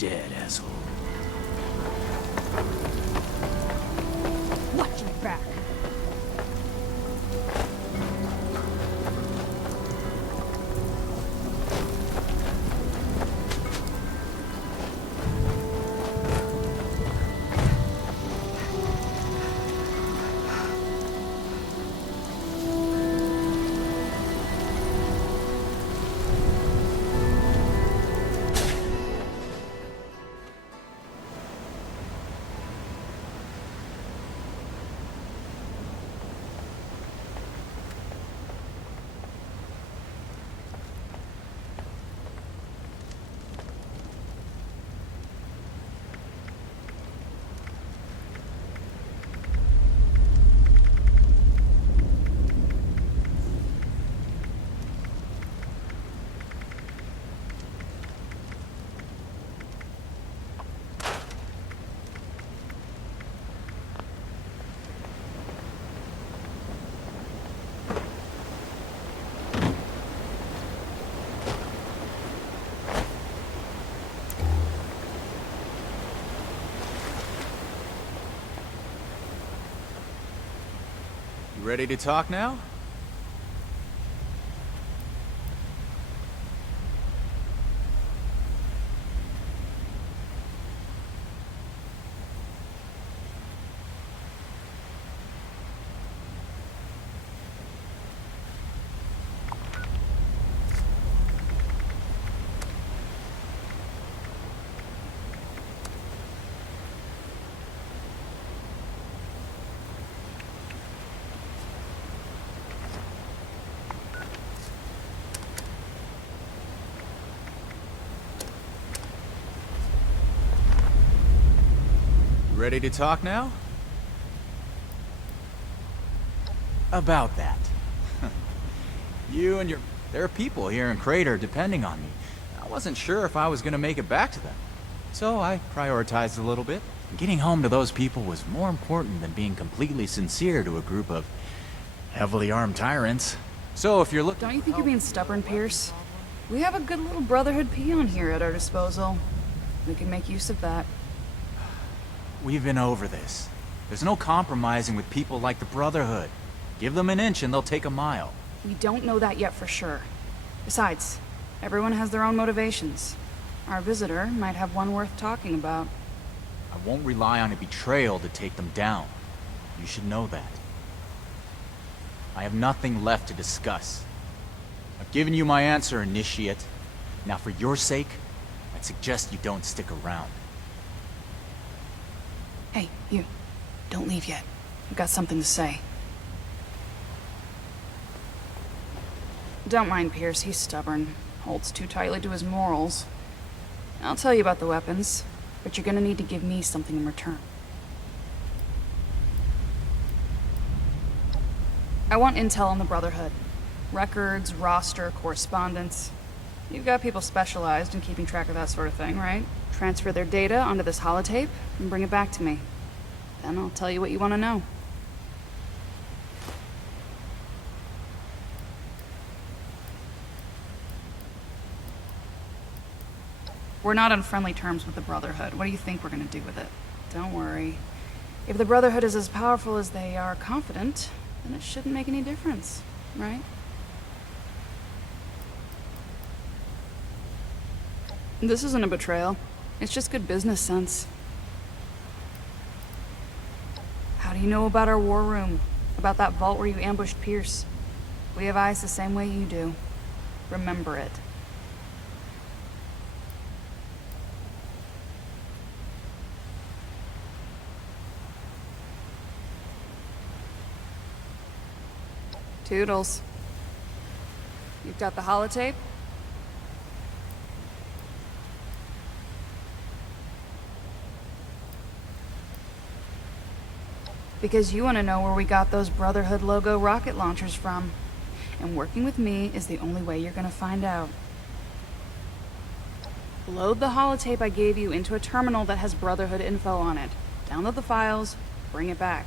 dead, asshole. Watch your back. You ready to talk now? You ready to talk now? About that. You and your... There are people here in Crater depending on me. I wasn't sure if I was gonna make it back to them. So I prioritized a little bit. Getting home to those people was more important than being completely sincere to a group of heavily armed tyrants. So if you're looking... Don't you think you're being stubborn, Pierce? We have a good little Brotherhood peon here at our disposal. We can make use of that. We've been over this. There's no compromising with people like the Brotherhood. Give them an inch and they'll take a mile. We don't know that yet for sure. Besides, everyone has their own motivations. Our visitor might have one worth talking about. I won't rely on a betrayal to take them down. You should know that. I have nothing left to discuss. I've given you my answer, Initiate. Now for your sake, I'd suggest you don't stick around. Hey, you. Don't leave yet. I've got something to say. Don't mind Pierce, he's stubborn. Holds too tightly to his morals. I'll tell you about the weapons, but you're gonna need to give me something in return. I want intel on the Brotherhood. Records, roster, correspondence. You've got people specialized in keeping track of that sort of thing, right? Transfer their data onto this holotape and bring it back to me. Then I'll tell you what you want to know. We're not on friendly terms with the Brotherhood. What do you think we're gonna do with it? Don't worry. If the Brotherhood is as powerful as they are confident, then it shouldn't make any difference, right? This isn't a betrayal. It's just good business sense. How do you know about our war room? About that vault where you ambushed Pierce? We have eyes the same way you do. Remember it. Toodles. You've got the holotape? Because you want to know where we got those Brotherhood logo rocket launchers from. And working with me is the only way you're gonna find out. Load the holotape I gave you into a terminal that has Brotherhood info on it. Download the files, bring it back.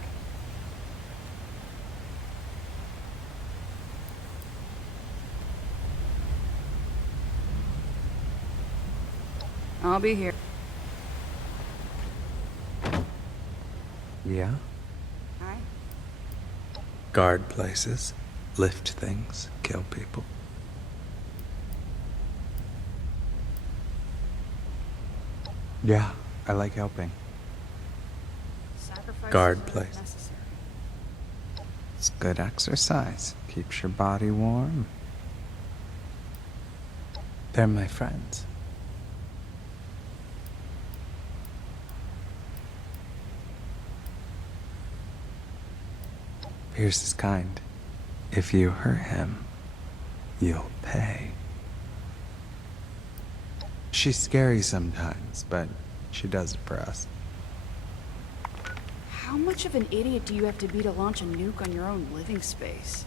I'll be here. Yeah? Alright. Guard places, lift things, kill people. Yeah, I like helping. Sacrifices Guard are place. necessary. It's good exercise. Keeps your body warm. They're my friends. Pierce is kind. If you hurt him, you'll pay. She's scary sometimes, but she does it for us. How much of an idiot do you have to be to launch a nuke on your own living space?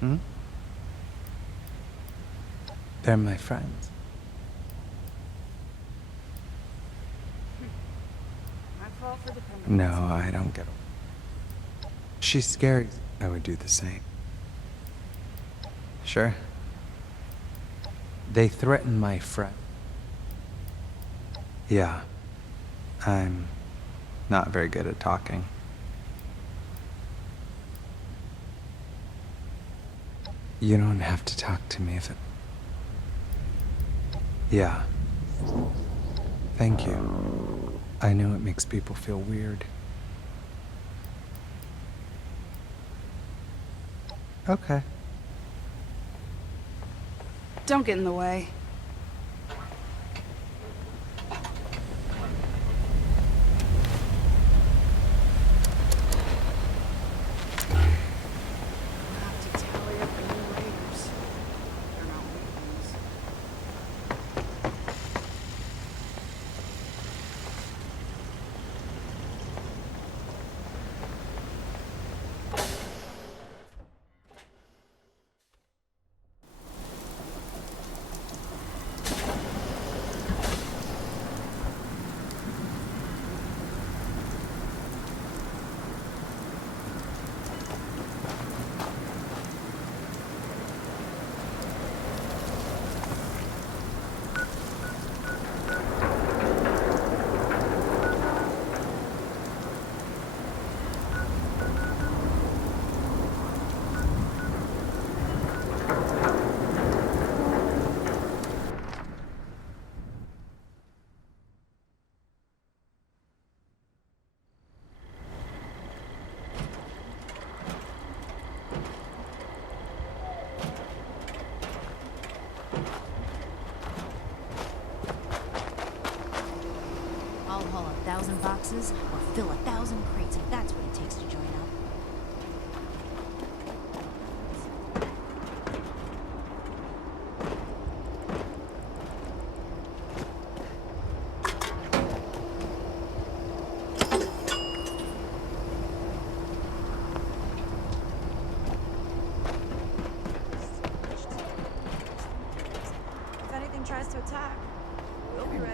Hmm? They're my friends. My fault for depending. No, I don't get it. She's scary. I would do the same. Sure. They threaten my friend. Yeah. I'm not very good at talking. You don't have to talk to me if it... Yeah. Thank you. I know it makes people feel weird. Okay. Don't get in the way. We'll have to tally up the new raiders. They're not weaklings. I'll haul 1,000 boxes or fill 1,000 crates if that's what it takes to join up. If anything tries to attack, we'll be ready.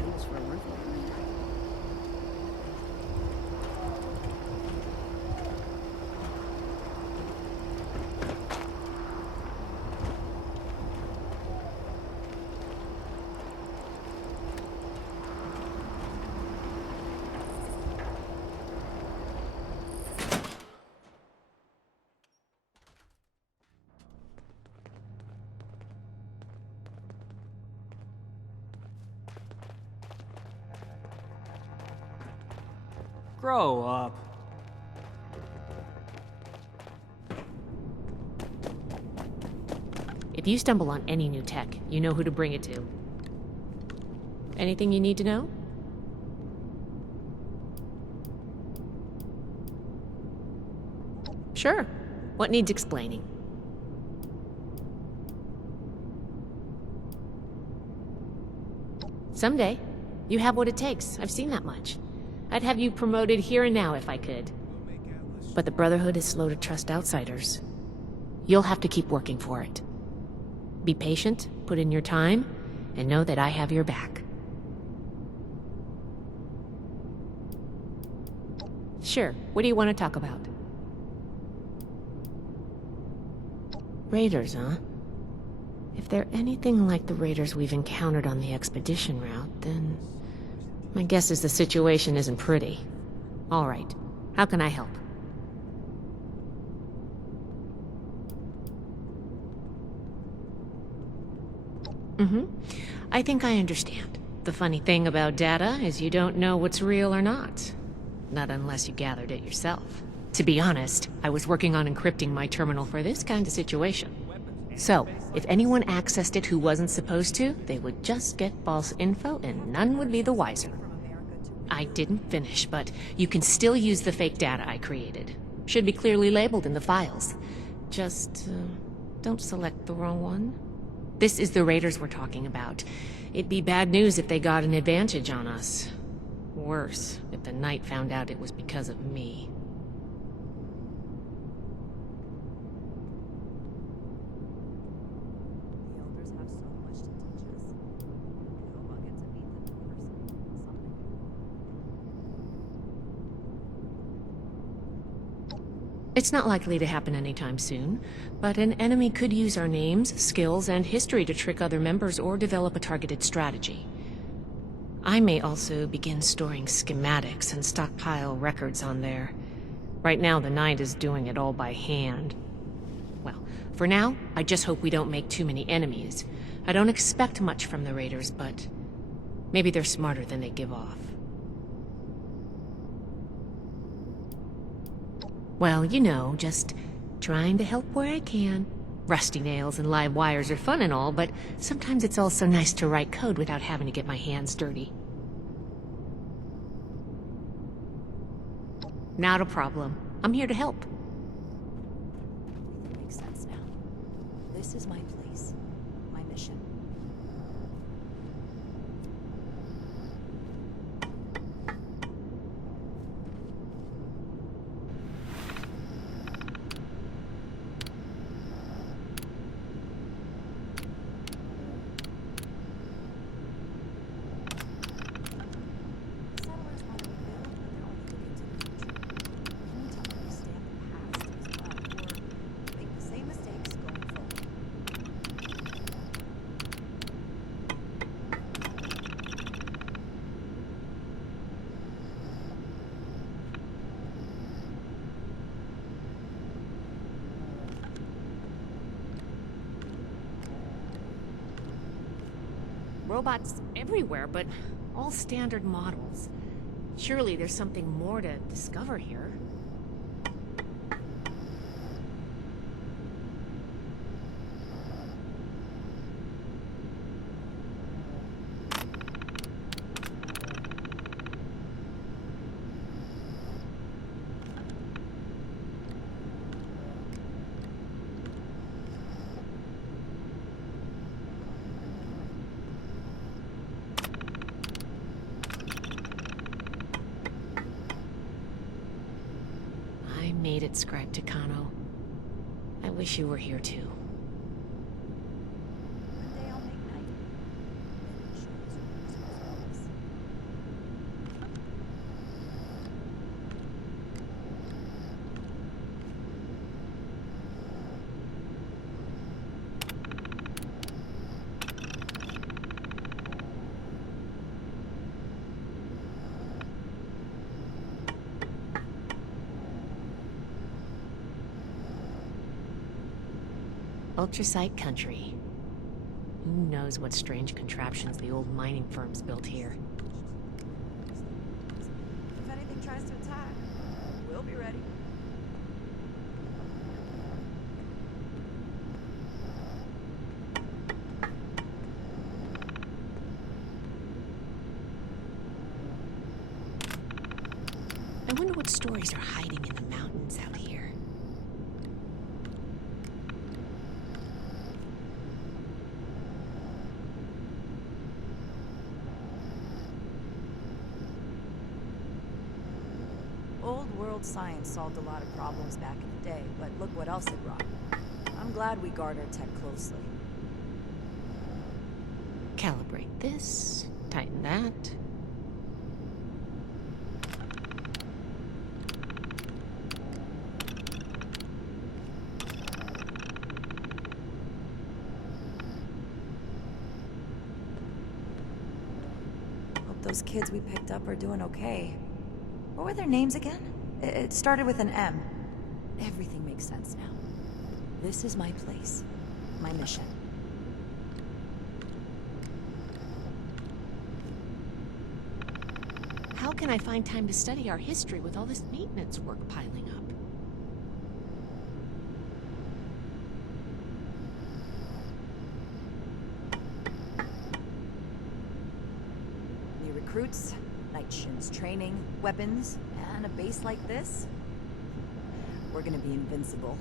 Grow up. If you stumble on any new tech, you know who to bring it to. Anything you need to know? Sure. What needs explaining? Someday. You have what it takes. I've seen that much. I'd have you promoted here and now if I could. But the Brotherhood is slow to trust outsiders. You'll have to keep working for it. Be patient, put in your time, and know that I have your back. Sure, what do you want to talk about? Raiders, huh? If they're anything like the raiders we've encountered on the expedition route, then my guess is the situation isn't pretty. All right, how can I help? I think I understand. The funny thing about data is you don't know what's real or not. Not unless you gathered it yourself. To be honest, I was working on encrypting my terminal for this kind of situation. So, if anyone accessed it who wasn't supposed to, they would just get false info and none would be the wiser. I didn't finish, but you can still use the fake data I created. Should be clearly labeled in the files. Just, don't select the wrong one. This is the raiders we're talking about. It'd be bad news if they got an advantage on us. Worse, if the Knight found out it was because of me. The elders have so much to teach us. I hope I'll get to meet them in person someday. It's not likely to happen anytime soon, but an enemy could use our names, skills, and history to trick other members or develop a targeted strategy. I may also begin storing schematics and stockpile records on there. Right now, the Knight is doing it all by hand. Well, for now, I just hope we don't make too many enemies. I don't expect much from the raiders, but maybe they're smarter than they give off. Well, you know, just trying to help where I can. Rusty nails and live wires are fun and all, but sometimes it's also nice to write code without having to get my hands dirty. Not a problem. I'm here to help. Everything makes sense now. This is my place. My mission. Settlers want to rebuild, but they're only looking to the future. We need to understand the past as well, or make the same mistakes going forward. Robots everywhere, but all standard models. Surely there's something more to discover here. I made it, Scribe Takano. I wish you were here too. One day I'll make night. Then we'll show these rumors who's boss. Ultrasite country. Who knows what strange contraptions the old mining firms built here. If anything tries to attack, we'll be ready. I wonder what stories are hiding in the mountains out here. Old world science solved a lot of problems back in the day, but look what else it brought. I'm glad we guard our tech closely. Calibrate this, tighten that. those kids we picked up are doing okay. What were their names again? It started with an M. Everything makes sense now. This is my place. My mission. How can I find time to study our history with all this maintenance work piling up? New recruits, night shins training, weapons, and a base like this. We're gonna be invincible.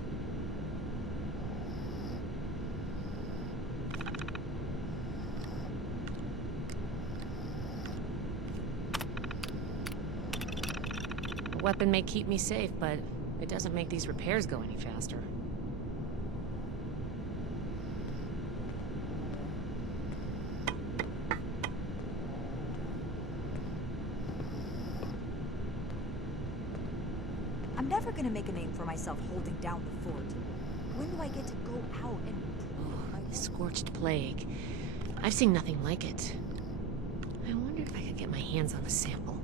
A weapon may keep me safe, but it doesn't make these repairs go any faster. I'm never gonna make a name for myself holding down the fort. When do I get to go out and prove my The scorched plague. I've seen nothing like it. I wonder if I could get my hands on a sample.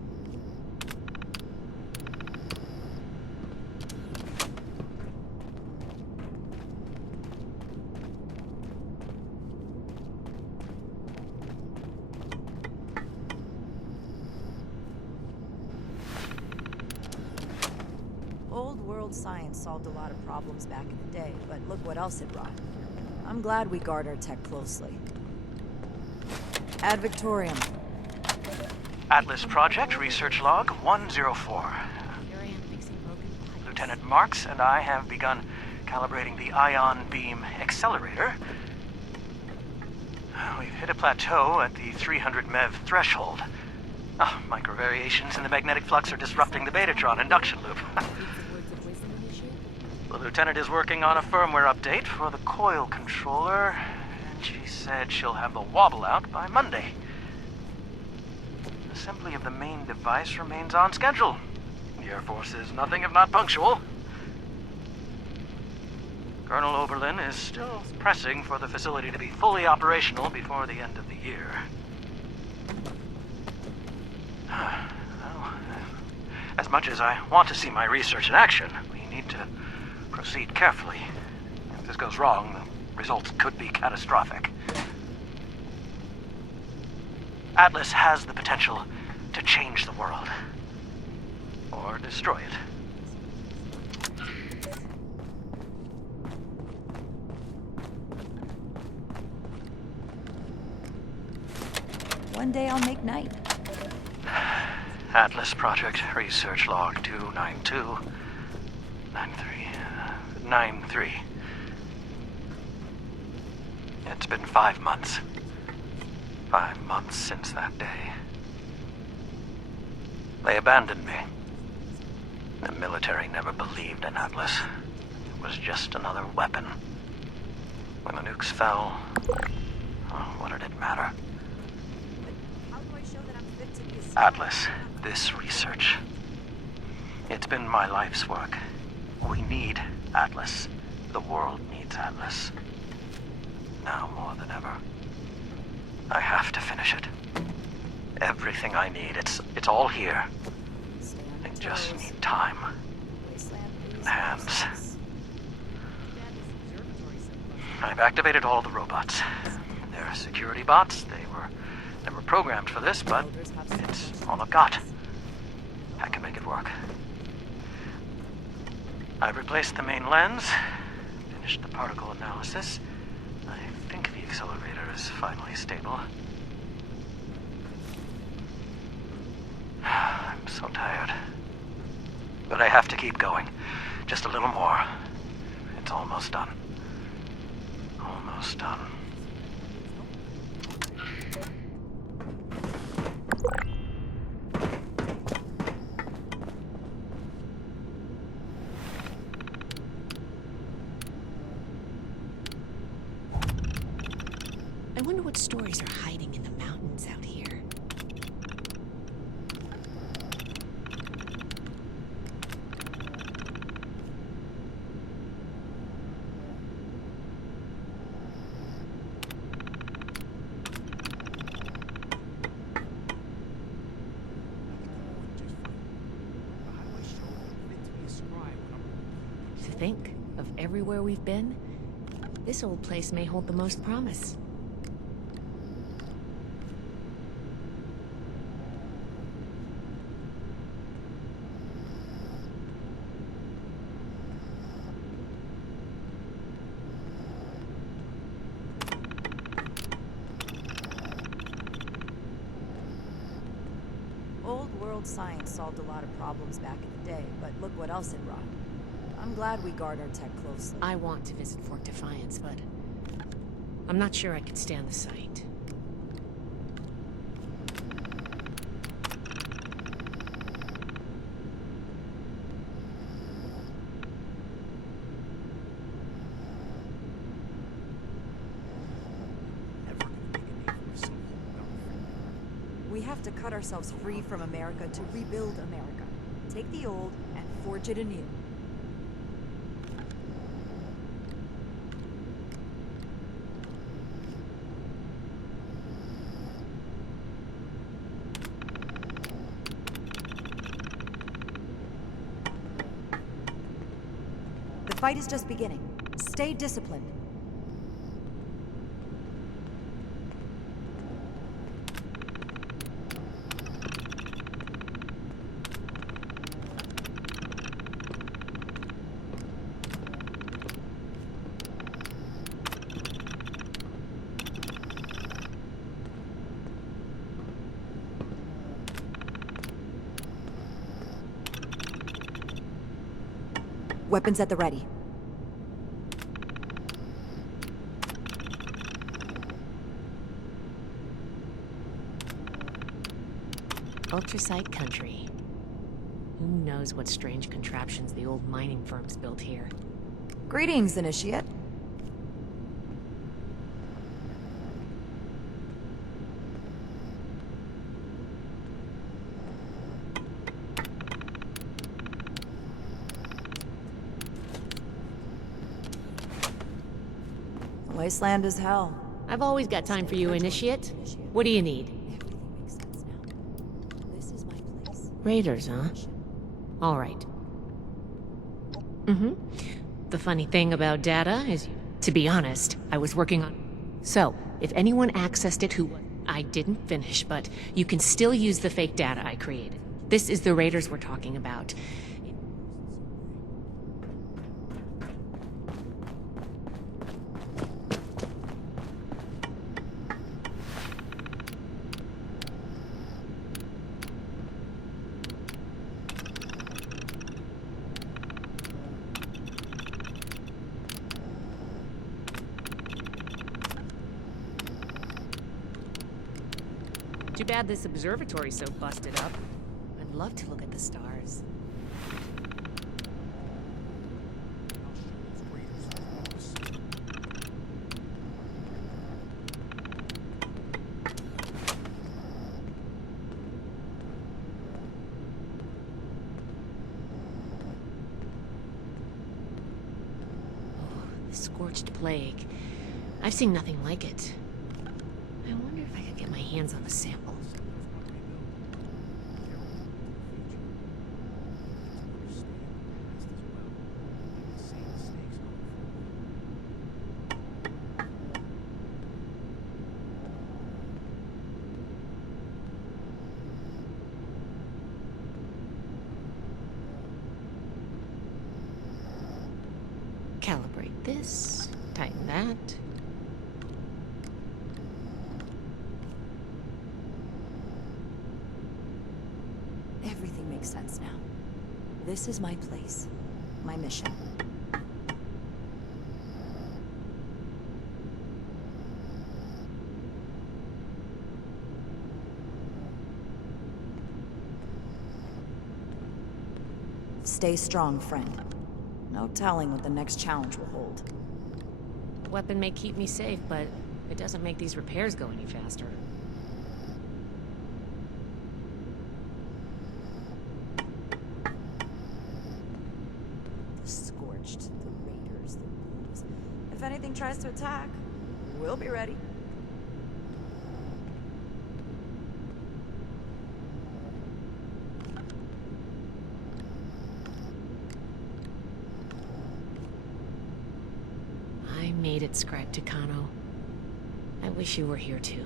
Old world science solved a lot of problems back in the day, but look what else it brought. I'm glad we guard our tech closely. Ad Victorium. Atlas Project Research Log 104. Here I am fixing broken pipes. Lieutenant Marks and I have begun calibrating the ion beam accelerator. We've hit a plateau at the 300 MeV threshold. Micro variations in the magnetic flux are disrupting the Betatron induction loop. Words of wisdom initiate? The Lieutenant is working on a firmware update for the coil controller, and she said she'll have the wobble out by Monday. Assembly of the main device remains on schedule. The Air Force is nothing if not punctual. Colonel Oberlin is still pressing for the facility to be fully operational before the end of the year. Well, as much as I want to see my research in action, we need to proceed carefully. If this goes wrong, the results could be catastrophic. Atlas has the potential to change the world. Or destroy it. One day I'll make night. Atlas Project Research Log 292 93. It's been 5 months. 5 months since that day. They abandoned me. The military never believed in Atlas. It was just another weapon. When the nukes fell, what did it matter? How do I show that I'm fit to be a Atlas, this research. It's been my life's work. We need Atlas. The world needs Atlas. Now more than ever. I have to finish it. Everything I need, it's all here. I just need time. Hands. I've activated all the robots. They're security bots. They were never programmed for this, but it's all I've got. I can make it work. I've replaced the main lens, finished the particle analysis. I think the accelerator is finally stable. I'm so tired. But I have to keep going. Just a little more. It's almost done. Almost done. I wonder what stories are hiding in the mountains out here. think of everywhere we've been, this old place may hold the most promise. Old world science solved a lot of problems back in the day, but look what else it brought. I'm glad we guard our tech closely. I want to visit Fort Defiance, but I'm not sure I could stand the sight. We have to cut ourselves free from America to rebuild America. Take the old and forge it anew. The fight is just beginning. Stay disciplined. Weapons at the ready. Ultrasite country. Who knows what strange contraptions the old mining firms built here? Greetings, Initiate. Wasteland is hell. I've always got time for you, Initiate. What do you need? Everything makes sense now. This is my place. Raiders, huh? All right. Mm-hmm. The funny thing about data is, to be honest, I was working on... So, if anyone accessed it who... I didn't finish, but you can still use the fake data I created. This is the Raiders we're talking about. Too bad this observatory's so busted up. I'd love to look at the stars. The scorched plague. I've seen nothing like it. I wonder if I could get my hands on a sample. Calibrate this, tighten that. Everything makes sense now. This is my place. My mission. Stay strong, friend. No telling what the next challenge will hold. Weapon may keep me safe, but it doesn't make these repairs go any faster. The Scorched, the Raiders, the Wolves. If anything tries to attack, we'll be ready. made it, Scrag Tucano. I wish you were here too.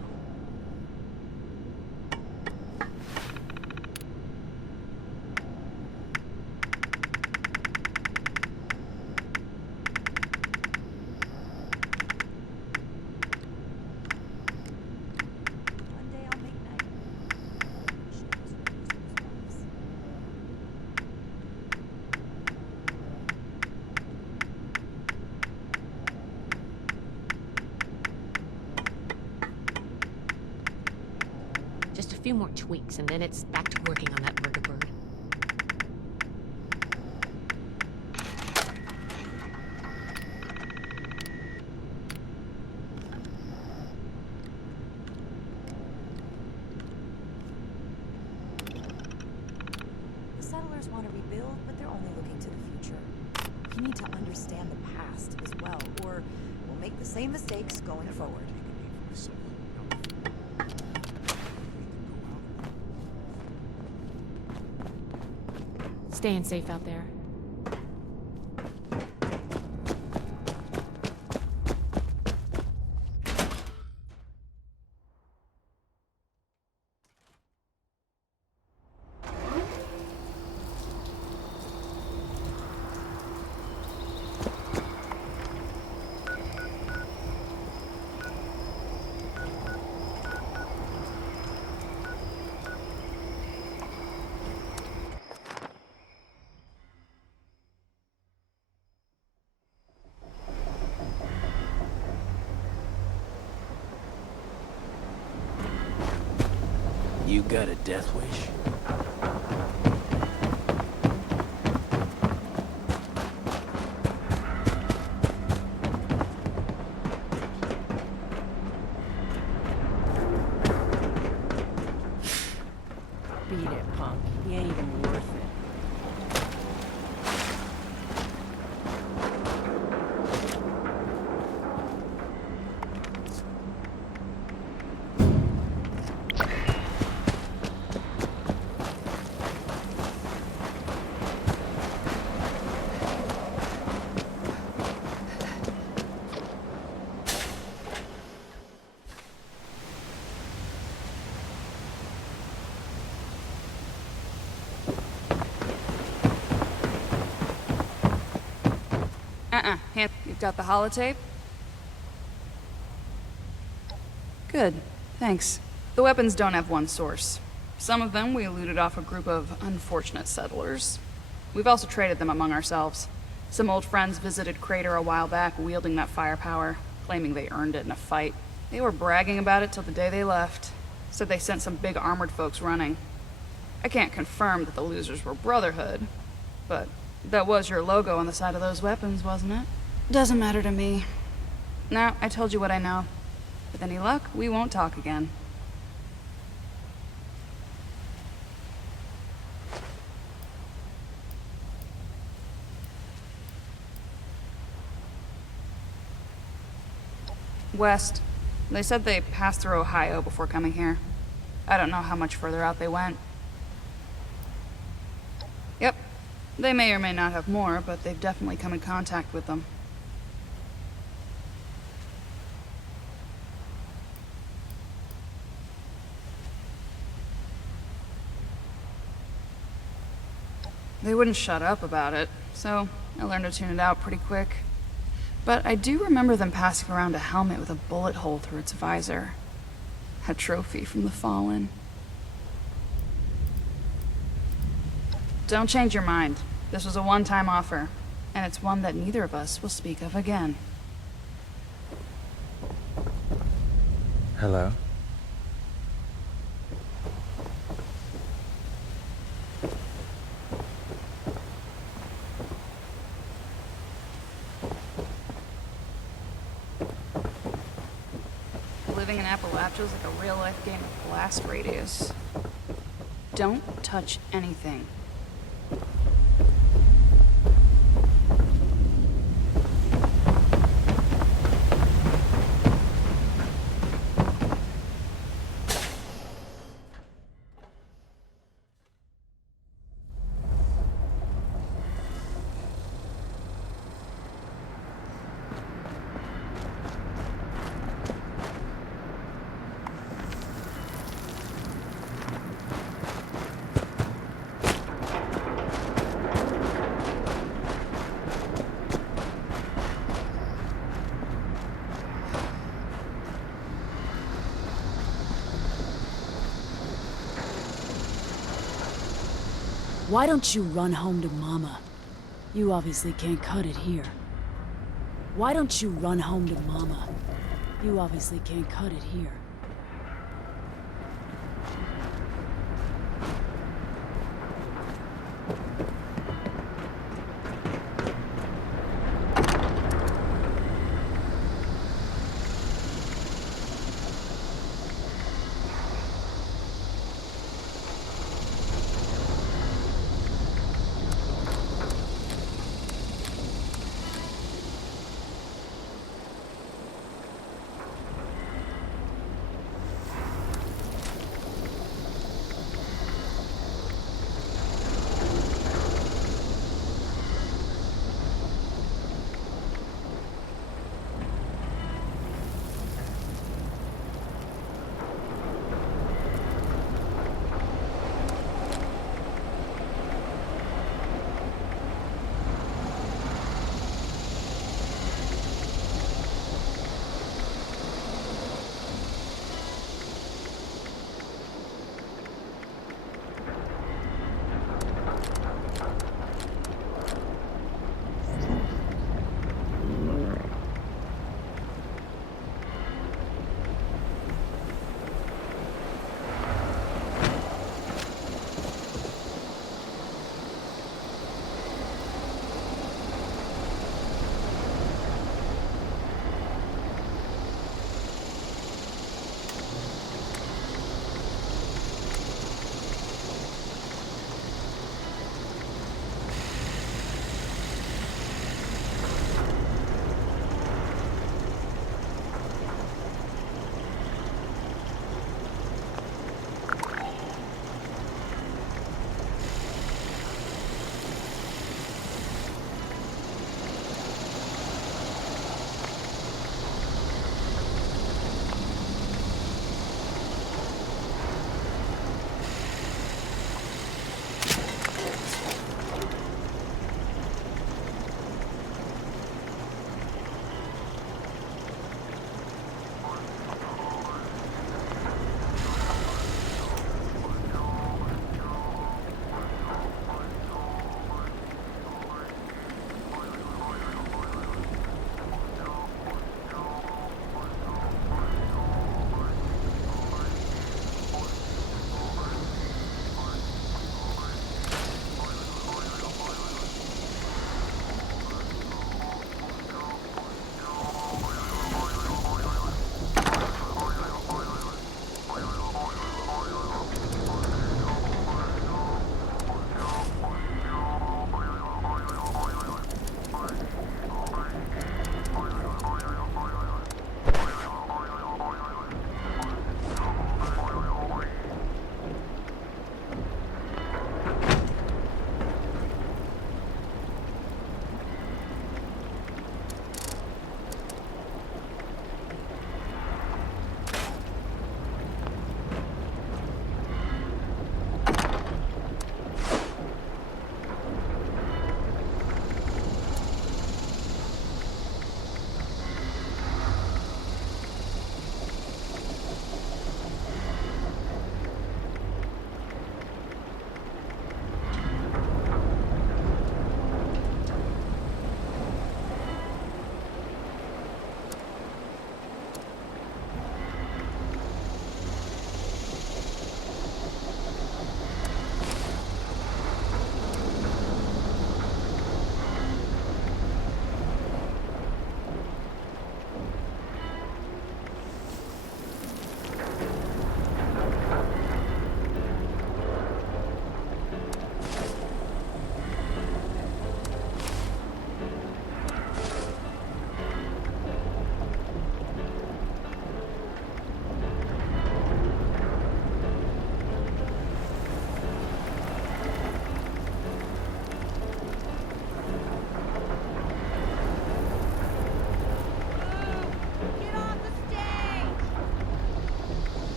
One day I'll make night. Just a few more tweaks, and then it's back to working on that vertibird. The settlers want to rebuild, but they're only looking to the future. You need to understand the past as well, or we'll make the same mistakes going forward. Staying safe out there. You got a death wish? Beat it, punk. He ain't even worth it. You've got the holotape? Good. Thanks. The weapons don't have one source. Some of them we looted off a group of unfortunate settlers. We've also traded them among ourselves. Some old friends visited Crater a while back wielding that firepower, claiming they earned it in a fight. They were bragging about it till the day they left. Said they sent some big armored folks running. I can't confirm that the losers were Brotherhood, but that was your logo on the side of those weapons, wasn't it? Doesn't matter to me. Now, I told you what I know. With any luck, we won't talk again. West. They said they passed through Ohio before coming here. I don't know how much further out they went. Yep. They may or may not have more, but they've definitely come in contact with them. They wouldn't shut up about it, so I learned to tune it out pretty quick. But I do remember them passing around a helmet with a bullet hole through its visor. A trophy from the Fallen. Don't change your mind. This was a one-time offer, and it's one that neither of us will speak of again. Hello? Living in Appalachia is like a real-life game of Blast Radius. Don't touch anything. Why don't you run home to Mama? You obviously can't cut it here. Why don't you run home to Mama? You obviously can't cut it here.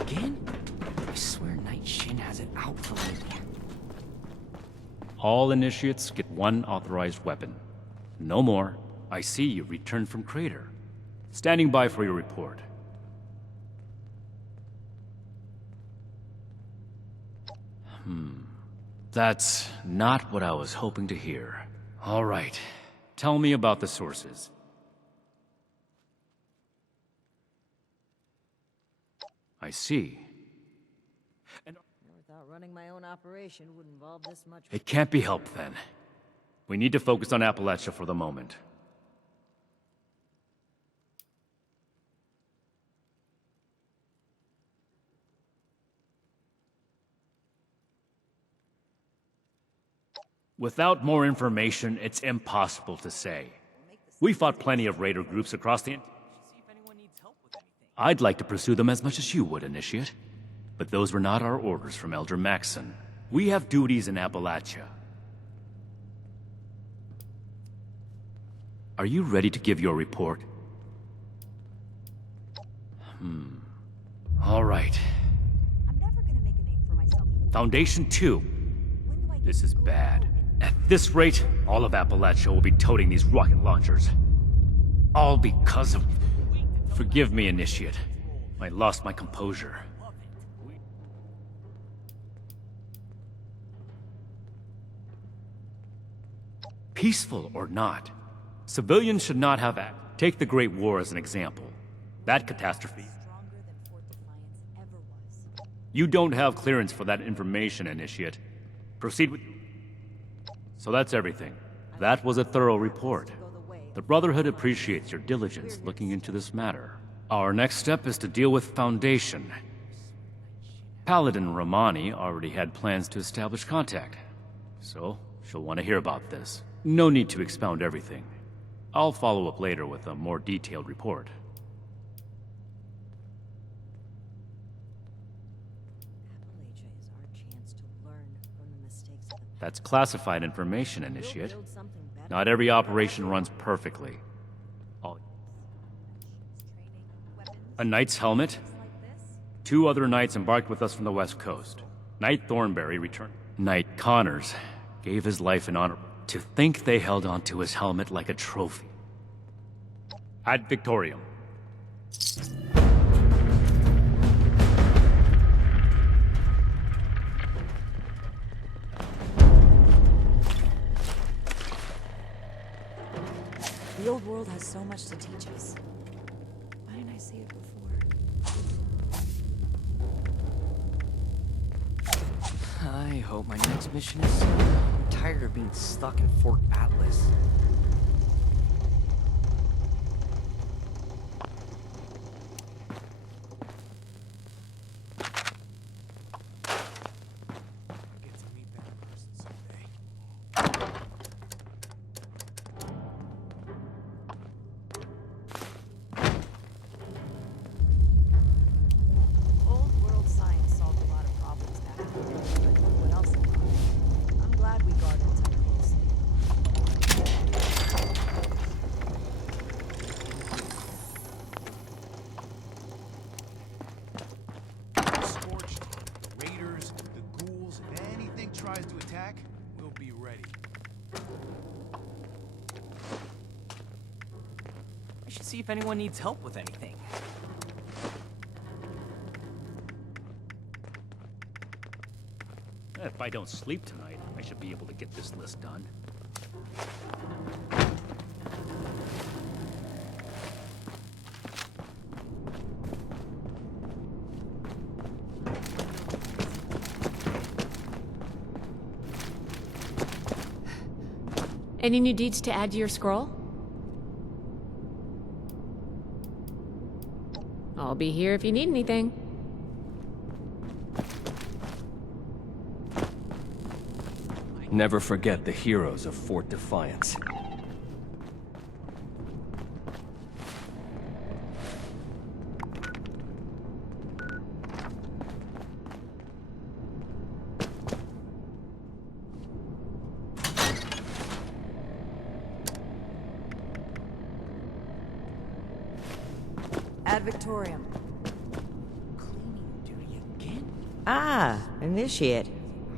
Again? I swear Night Shin has it out for me. All initiates get one authorized weapon. No more. I see you returned from Crater. Standing by for your report. That's not what I was hoping to hear. All right. Tell me about the sources. I see. Never thought running my own operation would involve this much. It can't be helped then. We need to focus on Appalachia for the moment. Without more information, it's impossible to say. We fought plenty of raider groups across the... I'd like to pursue them as much as you would, Initiate. But those were not our orders from Elder Maxson. We have duties in Appalachia. Are you ready to give your report? All right. I'm never gonna make a name for myself. Foundation 2. When do I This is bad. At this rate, all of Appalachia will be toting these rocket launchers. All because of... Forgive me, Initiate. I lost my composure. Peaceful or not, civilians should not have act. Take the Great War as an example. That catastrophe. stronger than Fort Defiance ever was? You don't have clearance for that information, Initiate. Proceed with... So that's everything. That was a thorough report. The Brotherhood appreciates your diligence looking into this matter. Our next step is to deal with Foundation. Paladin Romani already had plans to establish contact, so she'll want to hear about this. No need to expound everything. I'll follow up later with a more detailed report. Appalachia is our chance to learn from the mistakes of the past. That's classified information, Initiate. Build something better. Not every operation runs perfectly. A knight's helmet? 2 other knights embarked with us from the West Coast. Knight Thornberry returned. Knight Connors gave his life in honor. To think they held onto his helmet like a trophy. Ad Victorium. The old world has so much to teach us. Why didn't I see it before? I hope my next mission is soon. I'm tired of being stuck in Fort Atlas. Get to meet that person someday. Old world science solved a lot of problems back in the day, but look what else it brought. I'm glad we guard our tentacles. Scorched, raiders, the ghouls, if anything tries to attack, we'll be ready. I should see if anyone needs help with anything. If I don't sleep tonight, I should be able to get this list done. Any new deeds to add to your scroll? I'll be here if you need anything. Never forget the heroes of Fort Defiance. Ad Victorium. Cleaning duty. Ah, Initiate.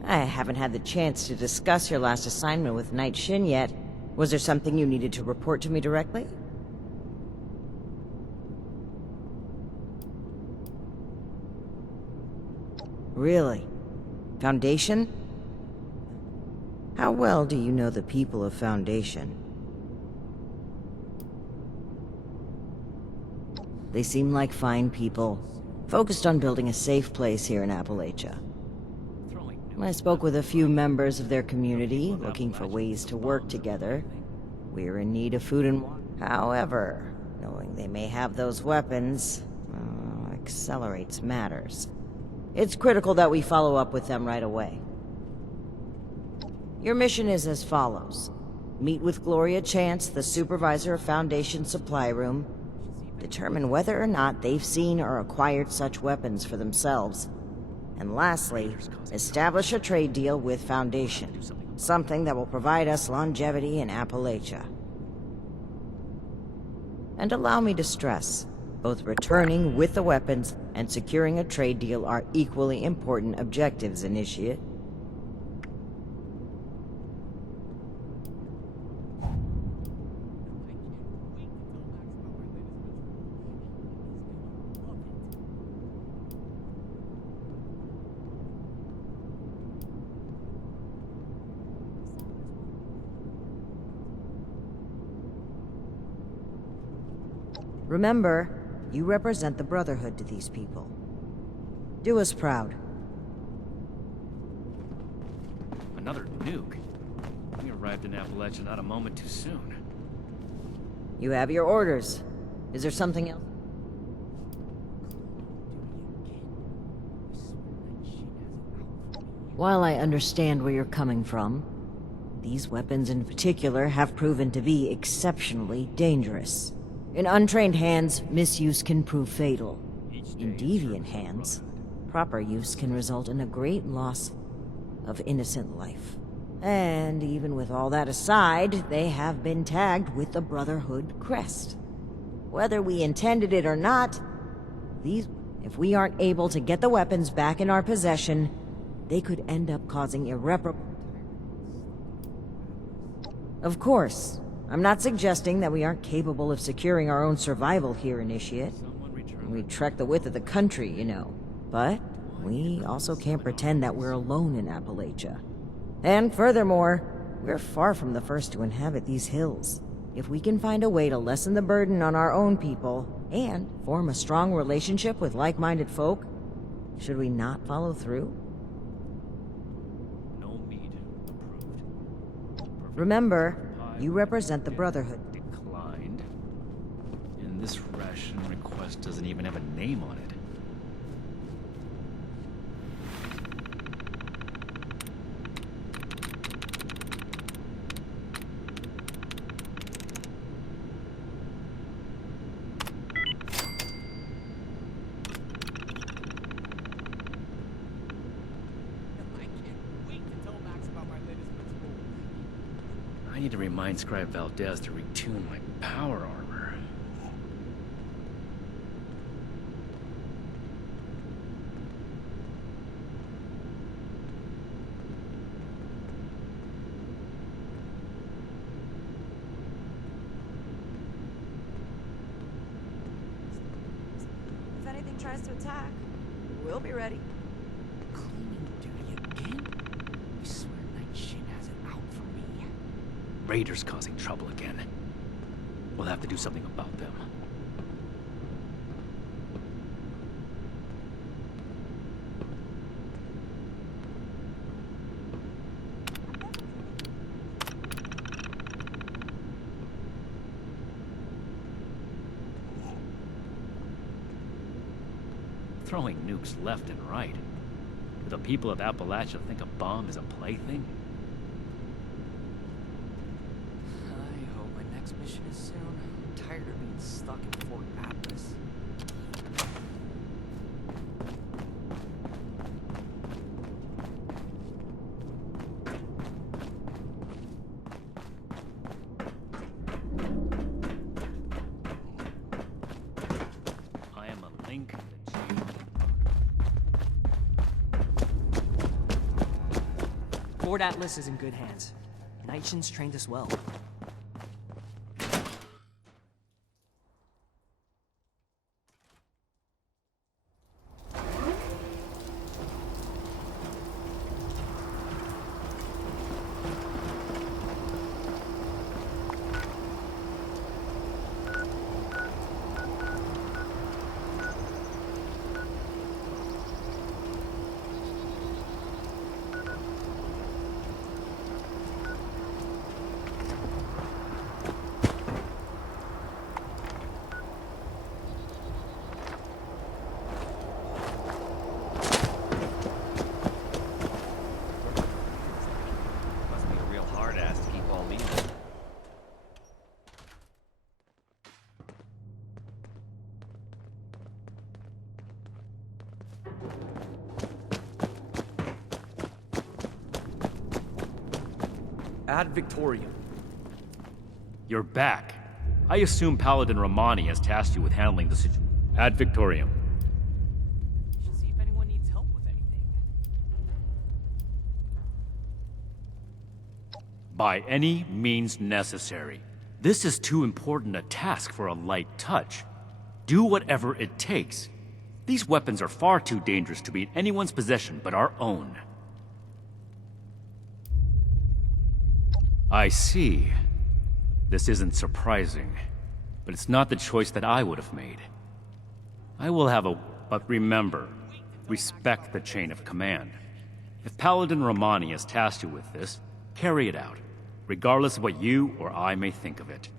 I haven't had the chance to discuss your last assignment with Knight Shin yet. Was there something you needed to report to me directly? Really? Foundation? How well do you know the people of Foundation? They seem like fine people, focused on building a safe place here in Appalachia. When I spoke with a few members of their community, looking for ways to work together, we're in need of food and water. However, knowing they may have those weapons, accelerates matters. It's critical that we follow up with them right away. Your mission is as follows. Meet with Gloria Chance, the supervisor of Foundation Supply Room. Determine whether or not they've seen or acquired such weapons for themselves. And lastly, establish a trade deal with Foundation. Something that will provide us longevity in Appalachia. And allow me to stress, both returning with the weapons and securing a trade deal are equally important objectives, Initiate. Remember, you represent the Brotherhood to these people. Do us proud. Another nuke? We arrived in Appalachia not a moment too soon. You have your orders. Is there something else? While I understand where you're coming from, these weapons in particular have proven to be exceptionally dangerous. In untrained hands, misuse can prove fatal. In deviant hands, proper use can result in a great loss of innocent life. And even with all that aside, they have been tagged with the Brotherhood crest. Whether we intended it or not, if we aren't able to get the weapons back in our possession, they could end up causing irreparable... Of course, I'm not suggesting that we aren't capable of securing our own survival here, Initiate. We trek the width of the country, you know. But we also can't pretend that we're alone in Appalachia. And furthermore, we're far from the first to inhabit these hills. If we can find a way to lessen the burden on our own people, and form a strong relationship with like-minded folk, should we not follow through? No meat approved. Remember, you represent the Brotherhood. Declined. And this ration request doesn't even have a name on it. I need to remind Scribe Valdez to retune my power armor. If anything tries to attack, we'll be ready. Cleaning duty again? I swear Knight Shin has it out for me. Raiders causing trouble again. We'll have to do something about them. Throwing nukes left and right. Do the people of Appalachia think a bomb is a plaything? I hope my next mission is soon. I'm tired of being stuck in Fort Atlas. I am a link in the chain. Fort Atlas is in good hands. Nightshin's trained us well. Must be a real hard ass to keep all these. Ad Victorium. You're back. I assume Paladin Romani has tasked you with handling the situation. Ad Victorium. Should see if anyone needs help with anything. By any means necessary. This is too important a task for a light touch. Do whatever it takes. These weapons are far too dangerous to be in anyone's possession but our own. I see. This isn't surprising, but it's not the choice that I would have made. I will have a... But remember, respect the chain of command. If Paladin Romani has tasked you with this, carry it out, regardless of what you or I may think of it.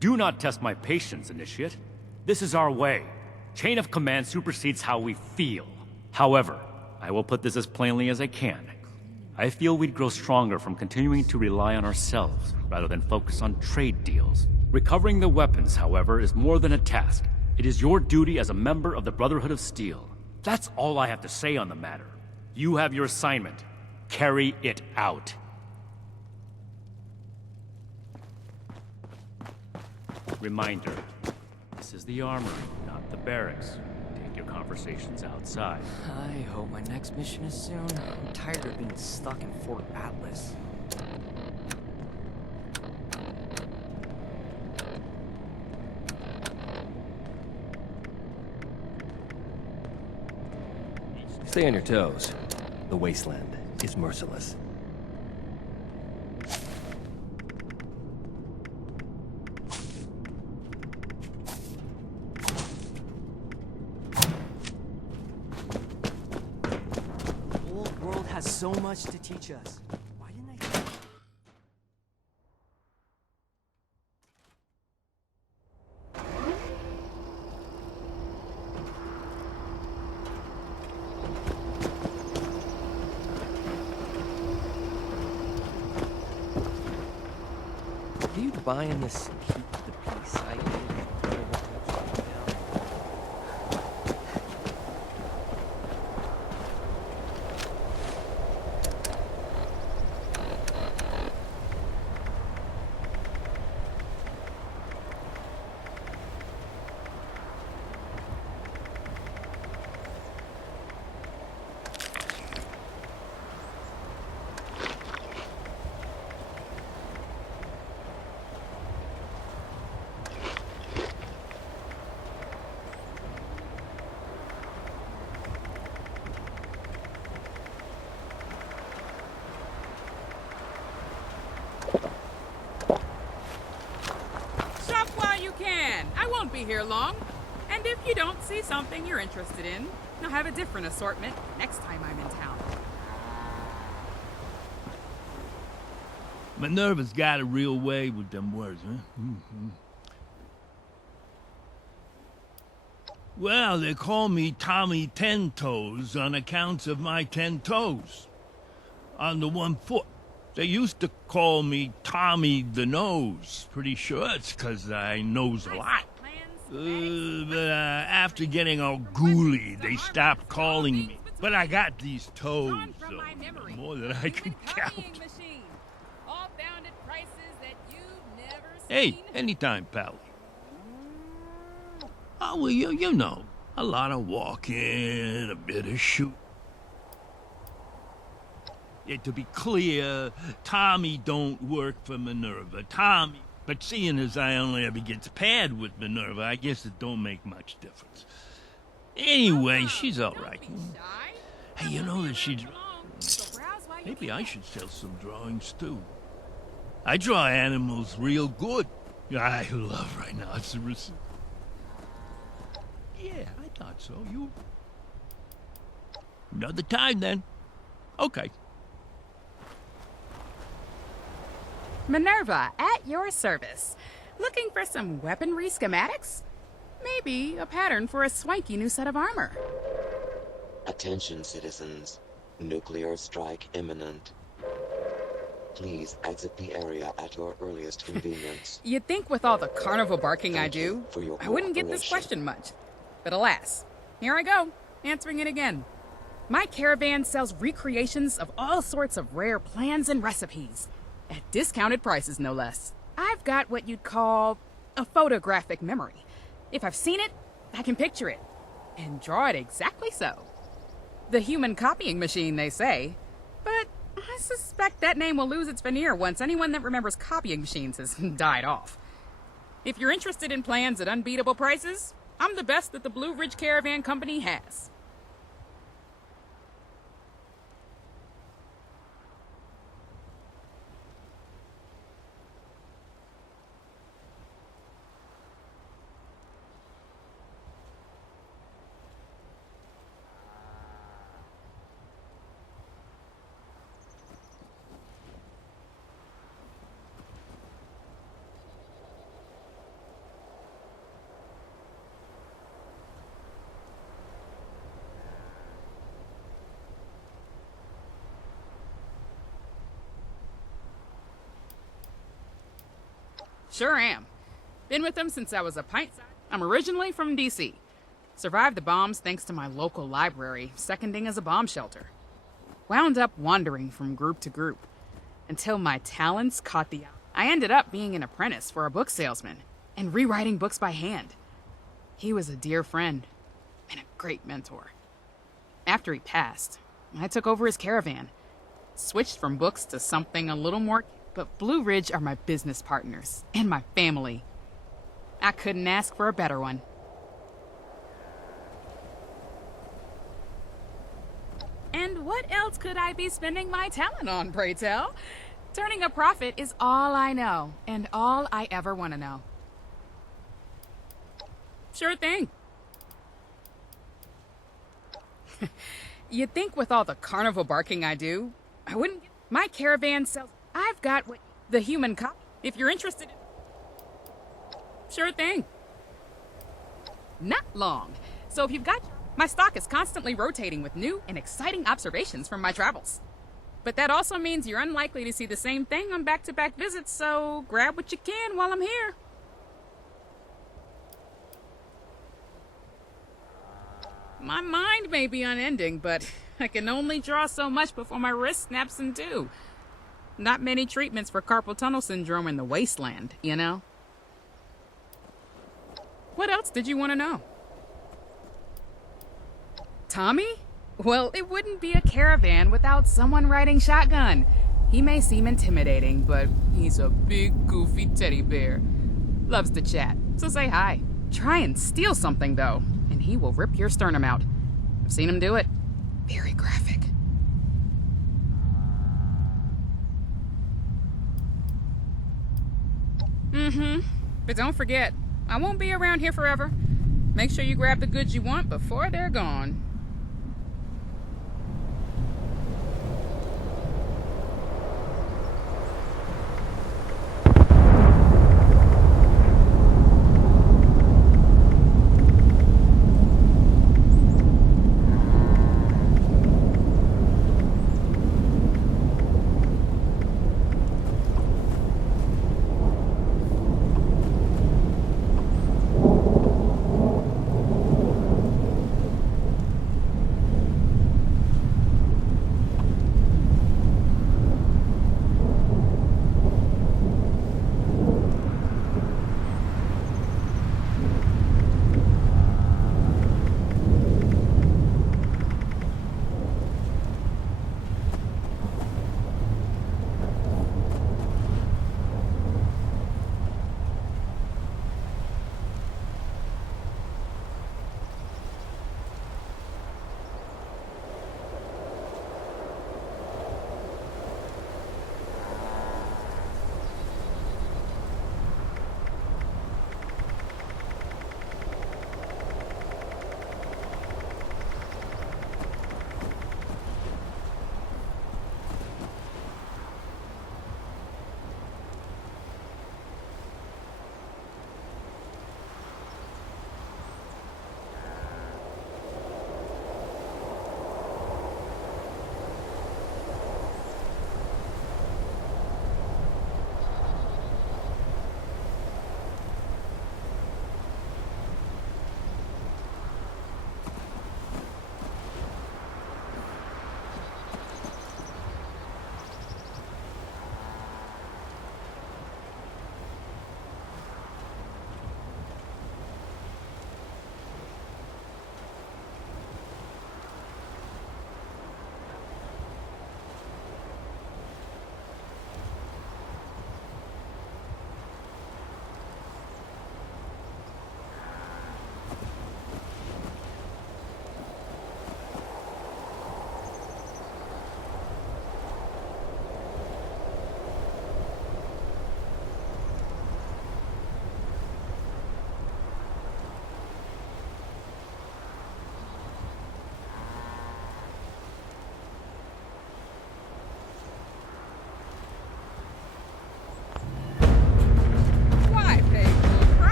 Do not test my patience, Initiate. This is our way. Chain of command supersedes how we feel. However, I will put this as plainly as I can. I feel we'd grow stronger from continuing to rely on ourselves, rather than focus on trade deals. Recovering the weapons, however, is more than a task. It is your duty as a member of the Brotherhood of Steel. That's all I have to say on the matter. You have your assignment. Carry it out. Reminder, this is the armory, not the barracks. Take your conversations outside. I hope my next mission is soon. I'm tired of being stuck in Fort Atlas. Stay on your toes. The wasteland is merciless. The old world has so much to teach us. Why didn't I... Are you buying this keep the peace idea? Shop while you can. I won't be here long. And if you don't see something you're interested in, I'll have a different assortment next time I'm in town. Minerva's got a real way with them words, huh? Well, they call me Tommy Ten Toes on account of my 10 toes on the one foot. They used to call me Tommy the Nose. Pretty sure it's 'cause I nose a lot. But after getting all ghouly, they stopped calling me. But I got these toes, so more than I can count. Hey, anytime, Pally. Oh, well, you know. A lot of walking, a bit of shoot. Yeah, to be clear, Tommy don't work for Minerva. Tommy. But seeing as I only ever gets paired with Minerva, I guess it don't make much difference. Anyway, she's all right. Hey, you know that she's... Maybe I should sell some drawings, too. I draw animals real good. I love rhinoceros. Yeah, I thought so. You... Another time, then. Okay. Minerva, at your service. Looking for some weaponry schematics? Maybe a pattern for a swanky new set of armor. Attention, citizens. Nuclear strike imminent. Please exit the area at your earliest convenience. You'd think with all the carnival barking I Thank you do, for your I wouldn't get this question much. But alas, here I go, answering it again. My caravan sells recreations of all sorts of rare plans and recipes. At discounted prices, no less. I've got what you'd call a photographic memory. If I've seen it, I can picture it. And draw it exactly so. The human copying machine, they say. But I suspect that name will lose its veneer once anyone that remembers copying machines has died off. If you're interested in plans at unbeatable prices, I'm the best that the Blue Ridge Caravan Company has. Sure am. Been with them since I was a pint-sized. I'm originally from D.C. Survived the bombs thanks to my local library, seconding as a bomb shelter. Wound up wandering from group to group, until my talents caught the eye. I ended up being an apprentice for a book salesman, and rewriting books by hand. He was a dear friend, and a great mentor. After he passed, I took over his caravan, switched from books to something a little more... But Blue Ridge are my business partners, and my family. I couldn't ask for a better one. And what else could I be spending my talent on, pray tell? Turning a profit is all I know, and all I ever want to know. Sure thing. You'd think with all the carnival barking I do, I wouldn't... My caravan sells... I've got what the human cop. If you're interested in... Sure thing. Not long. So if you've got... My stock is constantly rotating with new and exciting observations from my travels. But that also means you're unlikely to see the same thing on back-to-back visits, so grab what you can while I'm here. My mind may be unending, but I can only draw so much before my wrist snaps in two. Not many treatments for carpal tunnel syndrome in the wasteland, you know? What else did you want to know? Tommy? Well, it wouldn't be a caravan without someone riding shotgun. He may seem intimidating, but he's a big, goofy teddy bear. Loves to chat, so say hi. Try and steal something, though, and he will rip your sternum out. I've seen him do it. Very graphic. But don't forget, I won't be around here forever. Make sure you grab the goods you want before they're gone.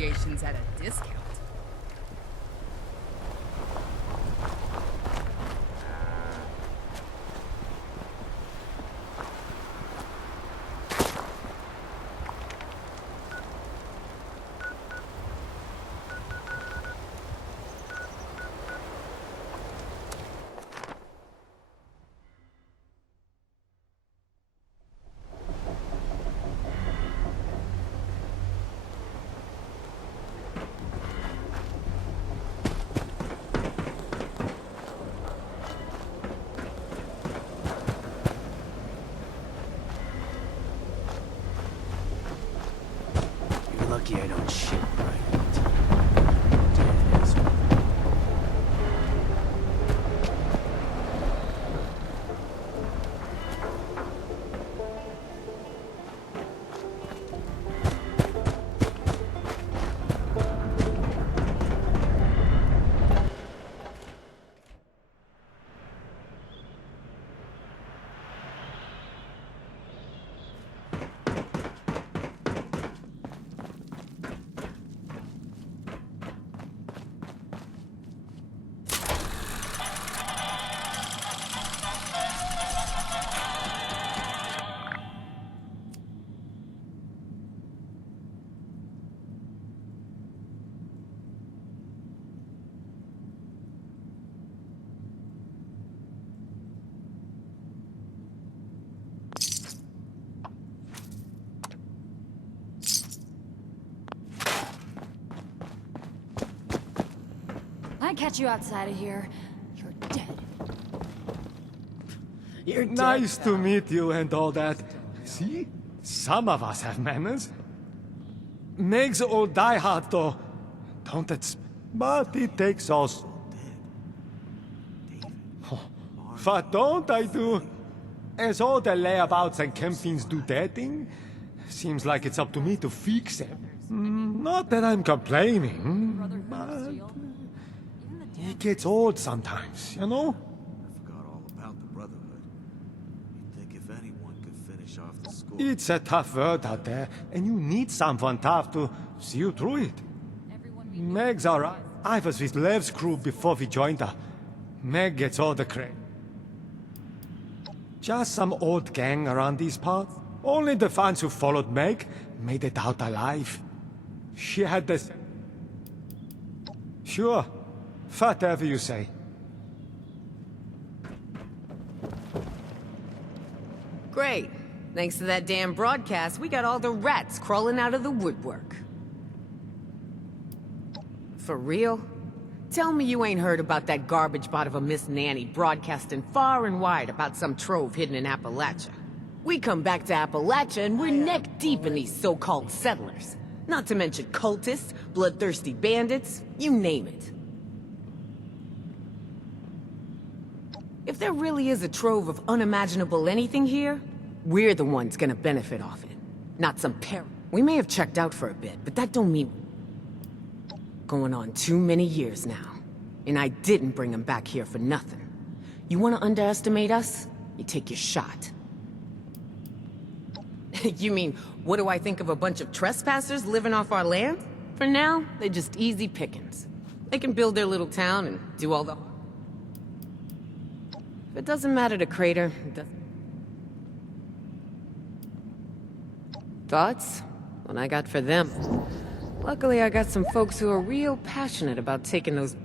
variations at a discount. You're lucky I don't shit right. I catch you outside of here, you're dead. You're nice to meet you and all that. See? Some of us have manners. Meg's old diehard though. Don't it? But it takes us. Oh, what don't I do? As all the layabouts and campings do their thing, seems like it's up to me to fix them. Not that I'm complaining, but it gets old sometimes, you know? I forgot all about the Brotherhood. You'd think if anyone could finish off the score... It's a tough world out there, and you need someone tough to see you through it. Meg's alright. I was with Lev's crew before we joined her. Meg gets all the credit. Just some old gang around these parts. Only the fans who followed Meg made it out alive. She had this... Sure. Whatever you say. Great. Thanks to that damn broadcast, we got all the rats crawling out of the woodwork. For real? Tell me you ain't heard about that garbage bot of a Miss Nanny broadcasting far and wide about some trove hidden in Appalachia. We come back to Appalachia and we're neck deep in these so-called settlers. Not to mention cultists, bloodthirsty bandits, you name it. If there really is a trove of unimaginable anything here, we're the ones gonna benefit off it. Not some We may have checked out for a bit, but that don't mean... Going on too many years now. And I didn't bring him back here for nothing. You wanna underestimate us? You take your shot. You mean, what do I think of a bunch of trespassers living off our land? For now, they're just easy pickings. They can build their little town and do all the... If it doesn't matter to Crater, it doesn't... Thoughts? What I got for them. Luckily, I got some folks who are real passionate about taking those...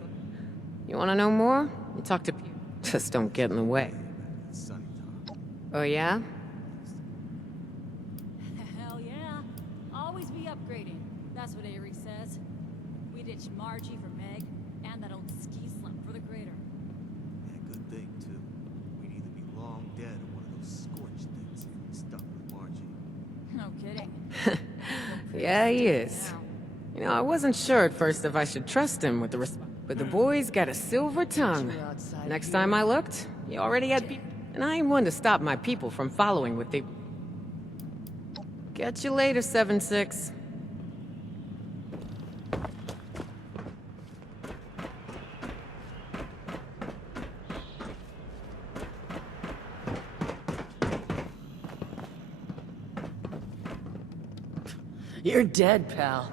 You wanna know more? You talk to... Just don't get in the way. Oh yeah? Hell yeah. Always be upgrading. That's what Aerie says. We ditched Margie for Meg, and that old ski slump for the Crater. Yeah, good thing, too. We'd either be long dead or one of those scorched things if we stuck with Margie. No kidding. Yeah, he is. You know, I wasn't sure at first if I should trust him with the but the boy's got a silver tongue. Next time I looked, he already had people. And I ain't one to stop my people from following what they... Catch you later, 7-6. You're dead, pal.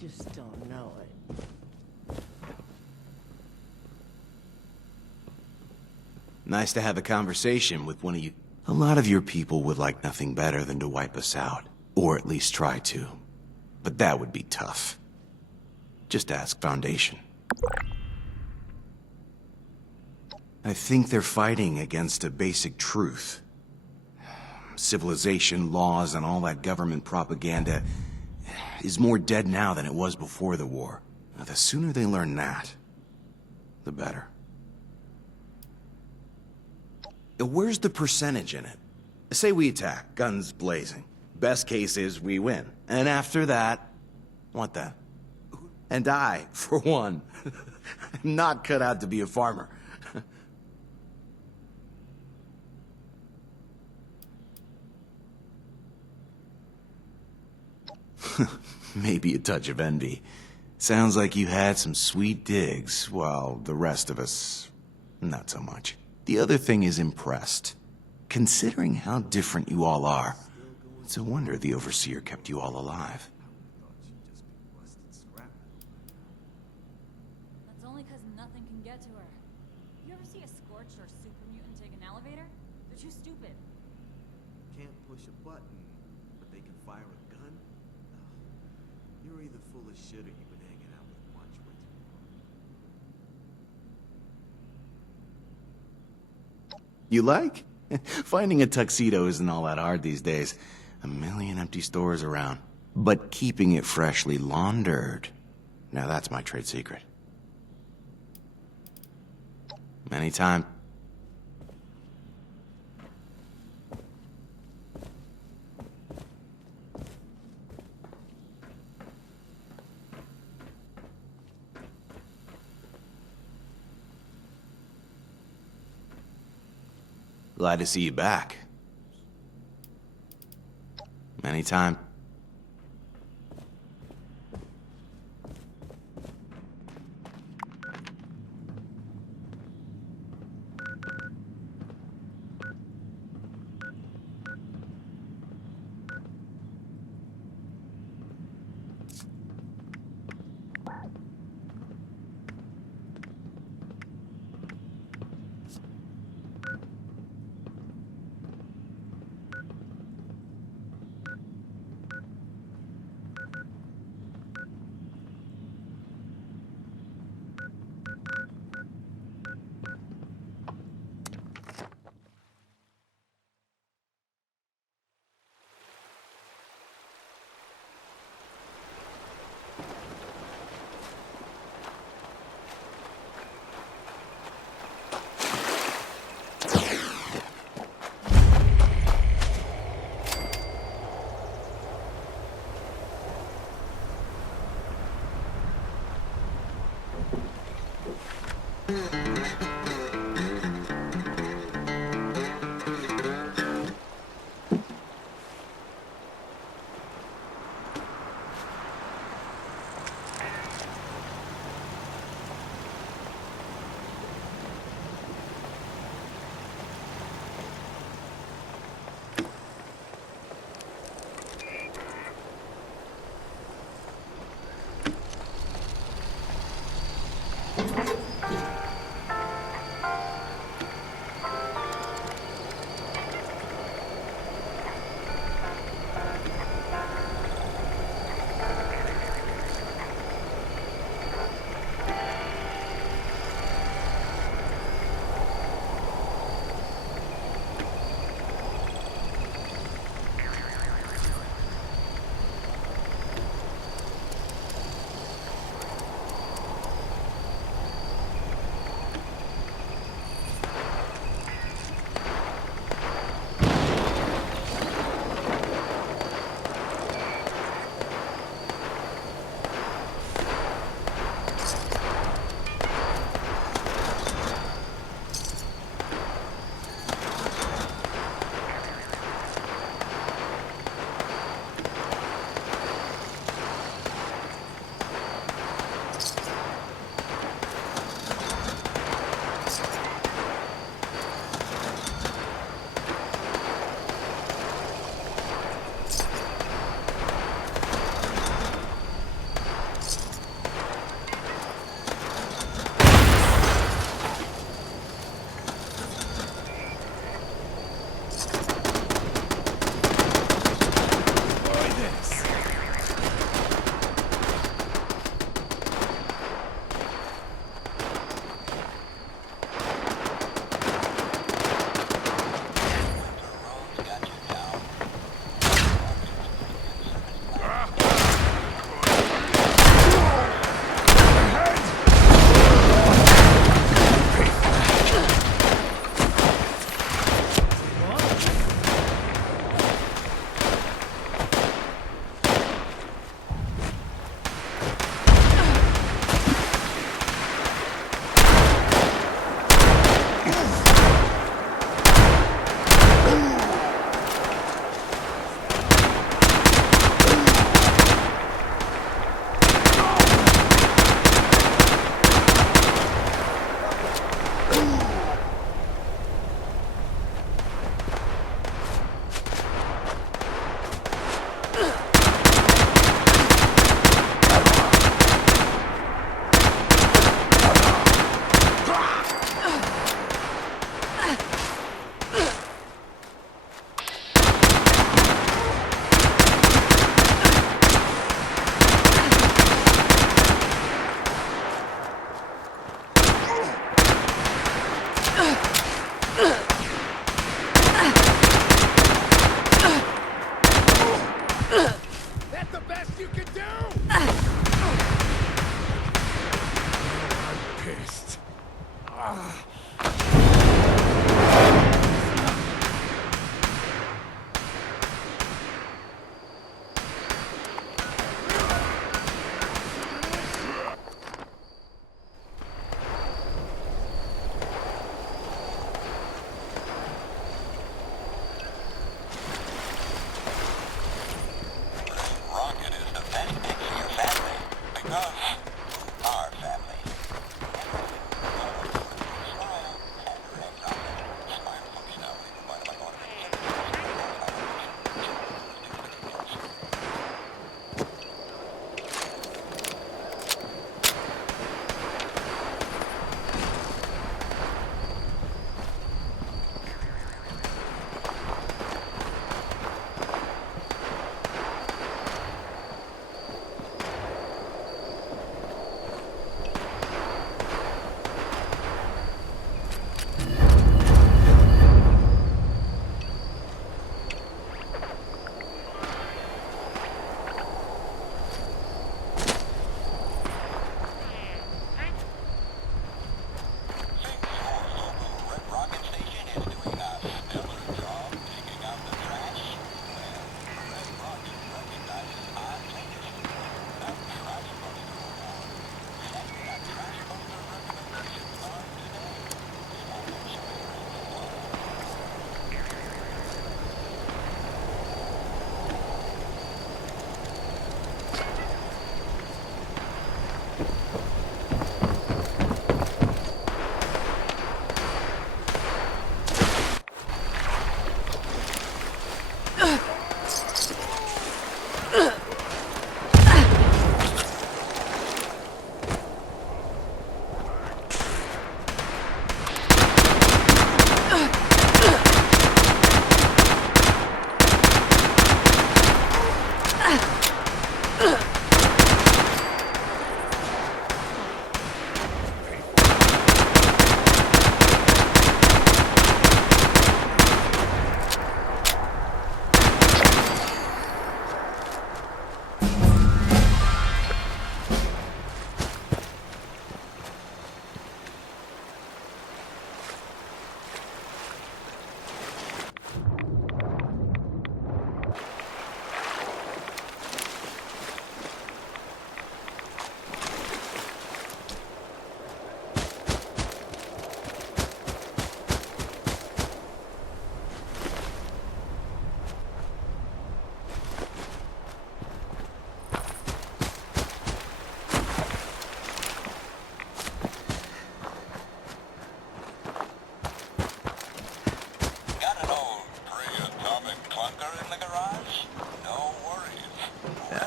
just don't know it. Nice to have a conversation with one of you. A lot of your people would like nothing better than to wipe us out. Or at least try to. But that would be tough. Just ask Foundation. I think they're fighting against a basic truth. Civilization, laws, and all that government propaganda is more dead now than it was before the war. Now, the sooner they learn that, the better. Where's the percentage in it? Say we attack, guns blazing. Best case is we win. And after that, what then? And I, for one, am not cut out to be a farmer. Maybe a touch of envy. Sounds like you had some sweet digs, while the rest of us, not so much. The other thing is impressed. Considering how different you all are, it's a wonder the Overseer kept you all alive. That's only because nothing can get to her. You ever see a Scorch or super mutant take an elevator? They're too stupid. Can't push a button, but they can fire a gun? You're either full of shit or you've been hanging out with Watch way too long. You like? Finding a tuxedo isn't all that hard these days. A million empty stores around. But keeping it freshly laundered, now that's my trade secret. Anytime. Glad to see you back. Anytime.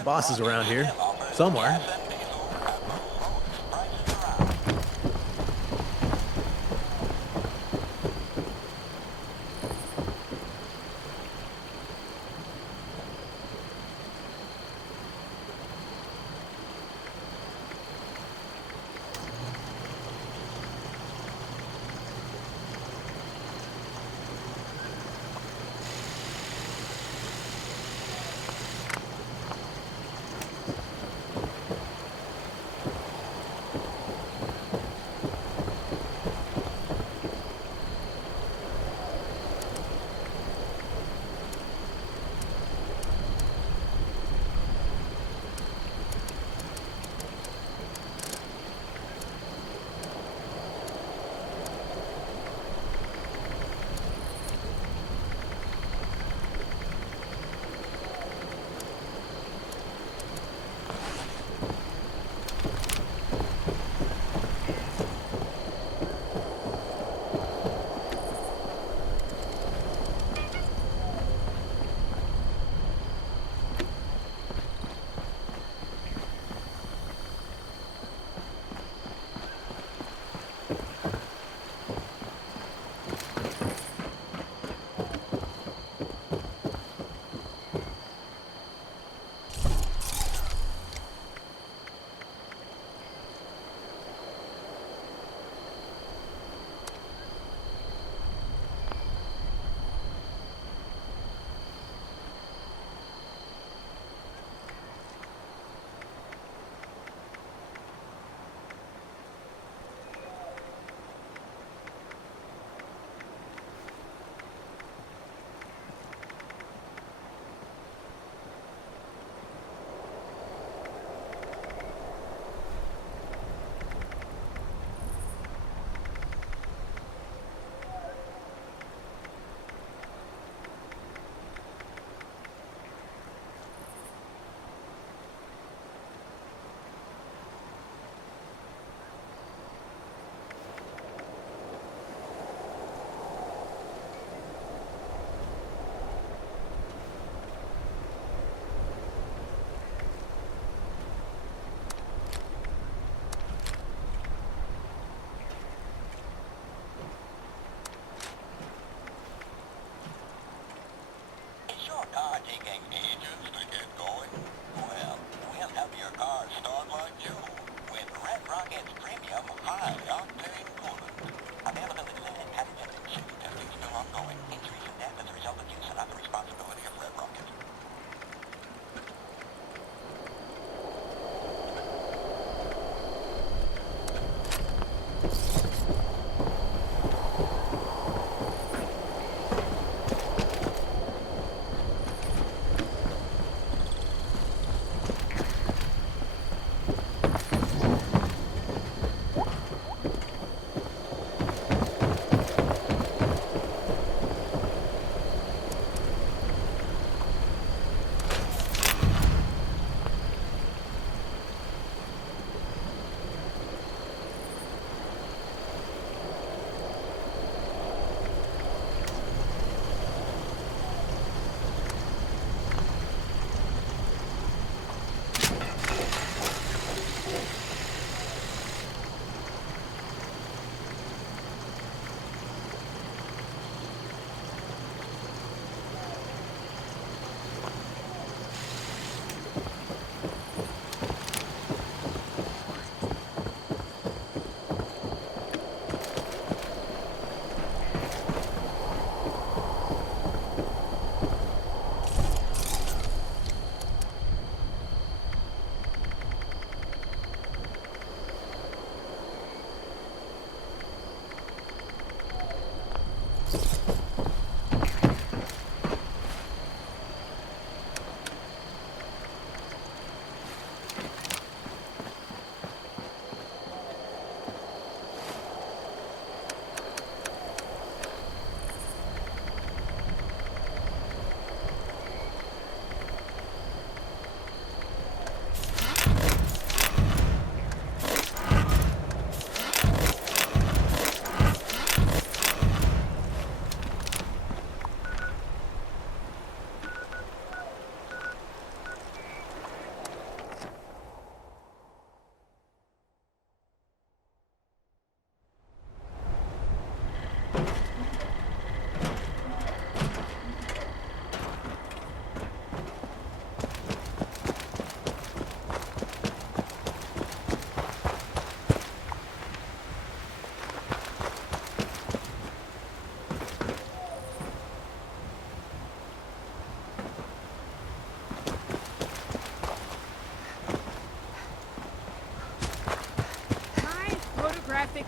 Boss is around here. Somewhere. taking ages to get going? Well, we'll have your car start like you, with Red Rocket's premium high-octane coolant. Availability limited, package and safety testing still ongoing. Injuries and death as a result of use are not the responsibility of Red Rocket.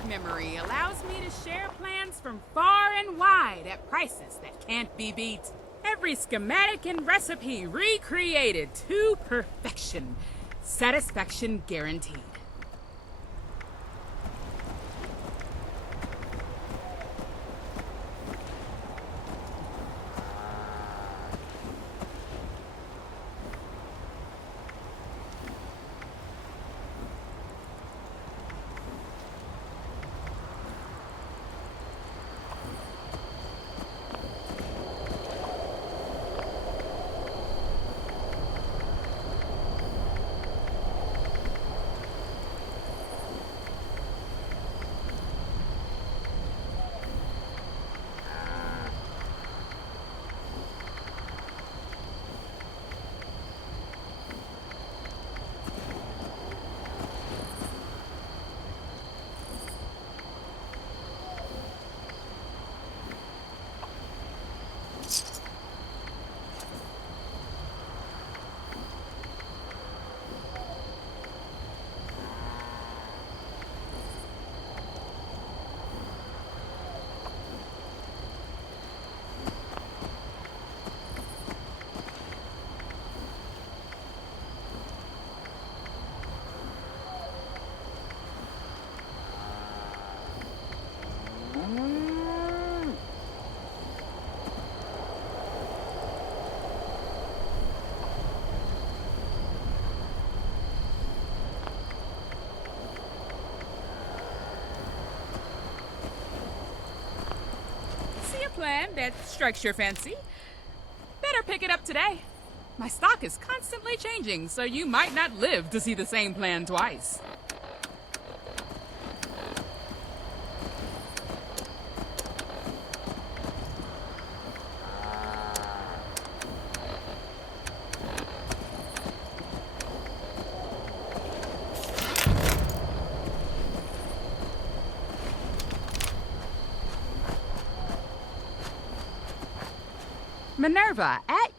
Memory allows me to share plans from far and wide at prices that can't be beat. Every schematic and recipe recreated to perfection. Satisfaction guaranteed. Plan that strikes your fancy? Better pick it up today. My stock is constantly changing, so you might not live to see the same plan twice. Minerva, at...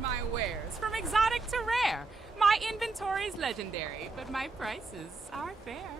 My wares, from exotic to rare. My inventory's legendary, but my prices are fair.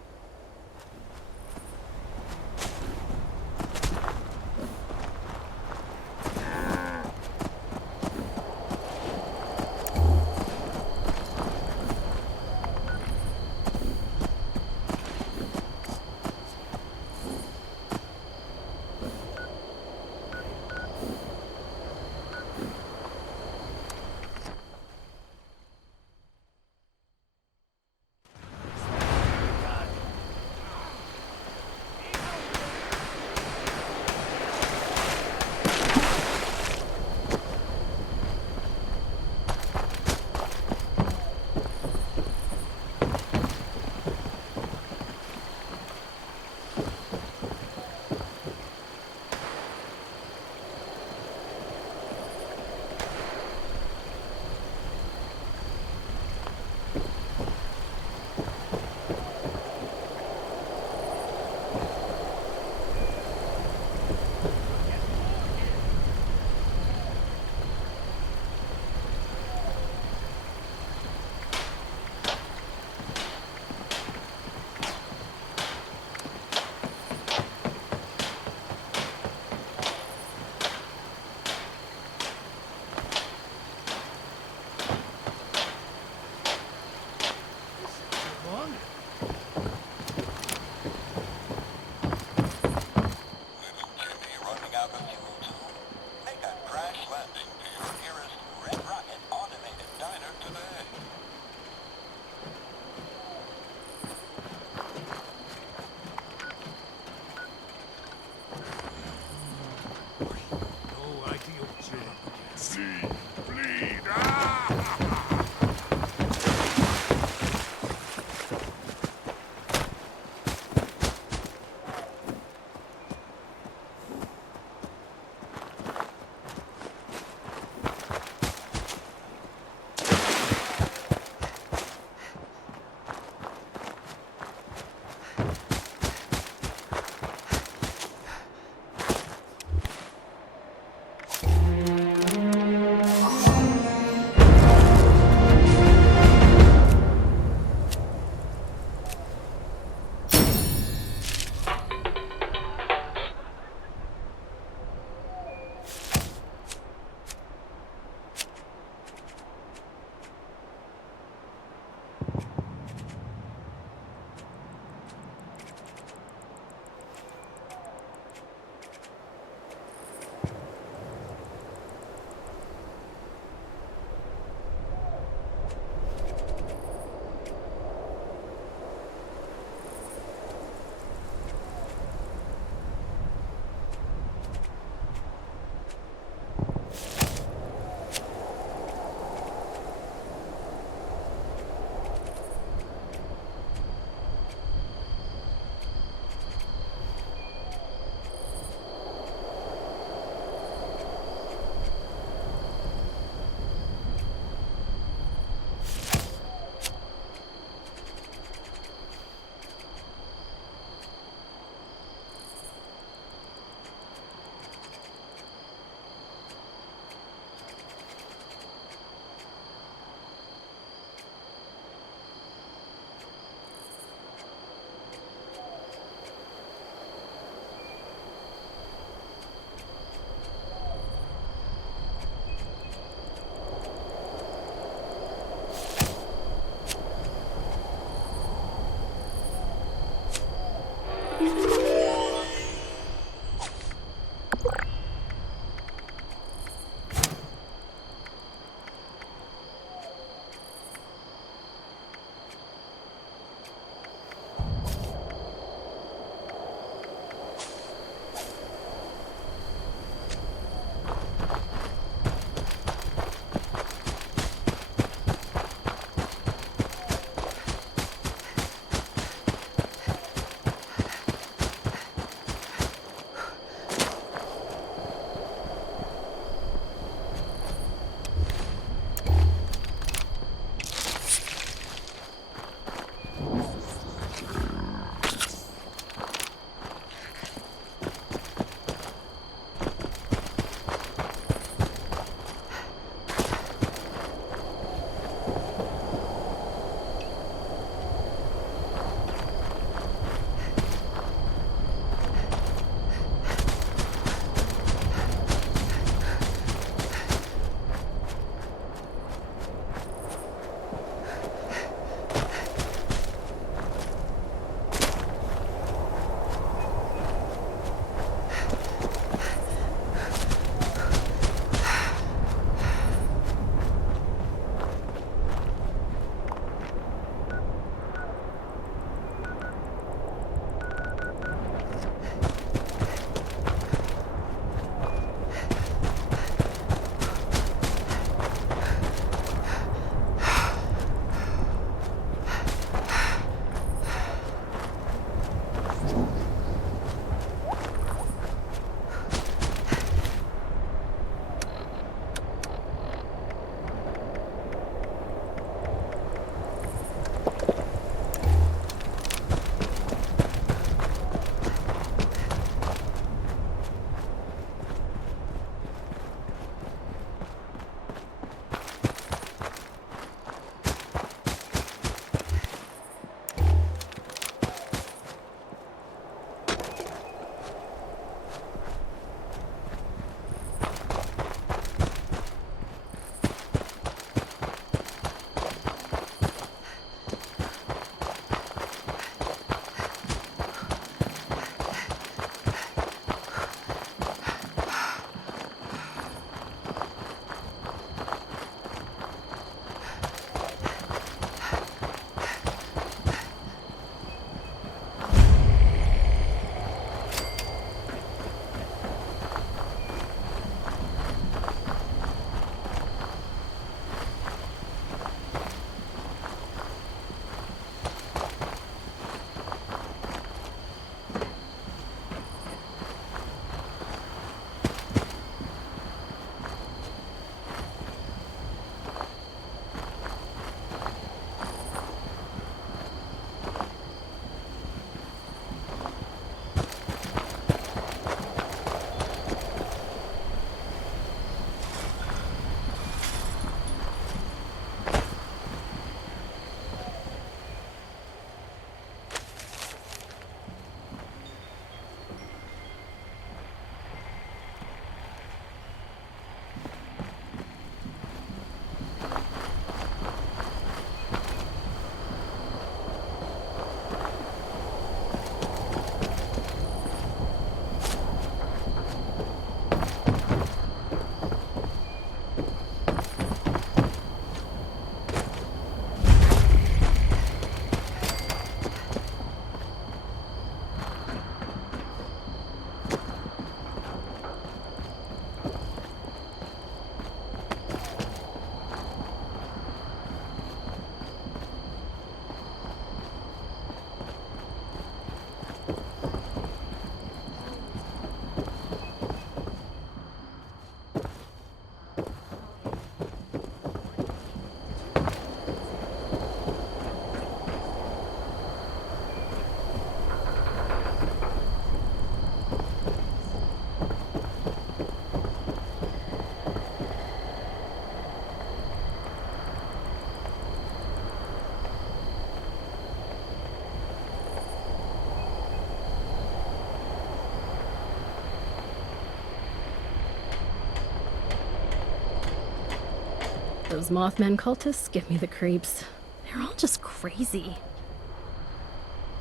Those Mothman cultists give me the creeps. They're all just crazy.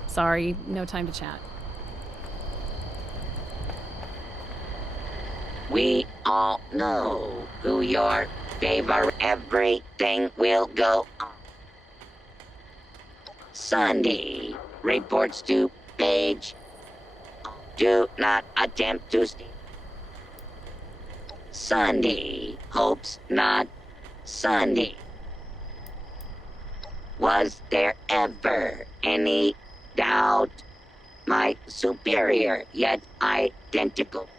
Sorry, no time to chat. We all know who your favorite. Everything will go on. Sunny reports to Page. Do not attempt to steal. Sunny hopes not. Sunny. Was there ever any doubt? My superior yet identical.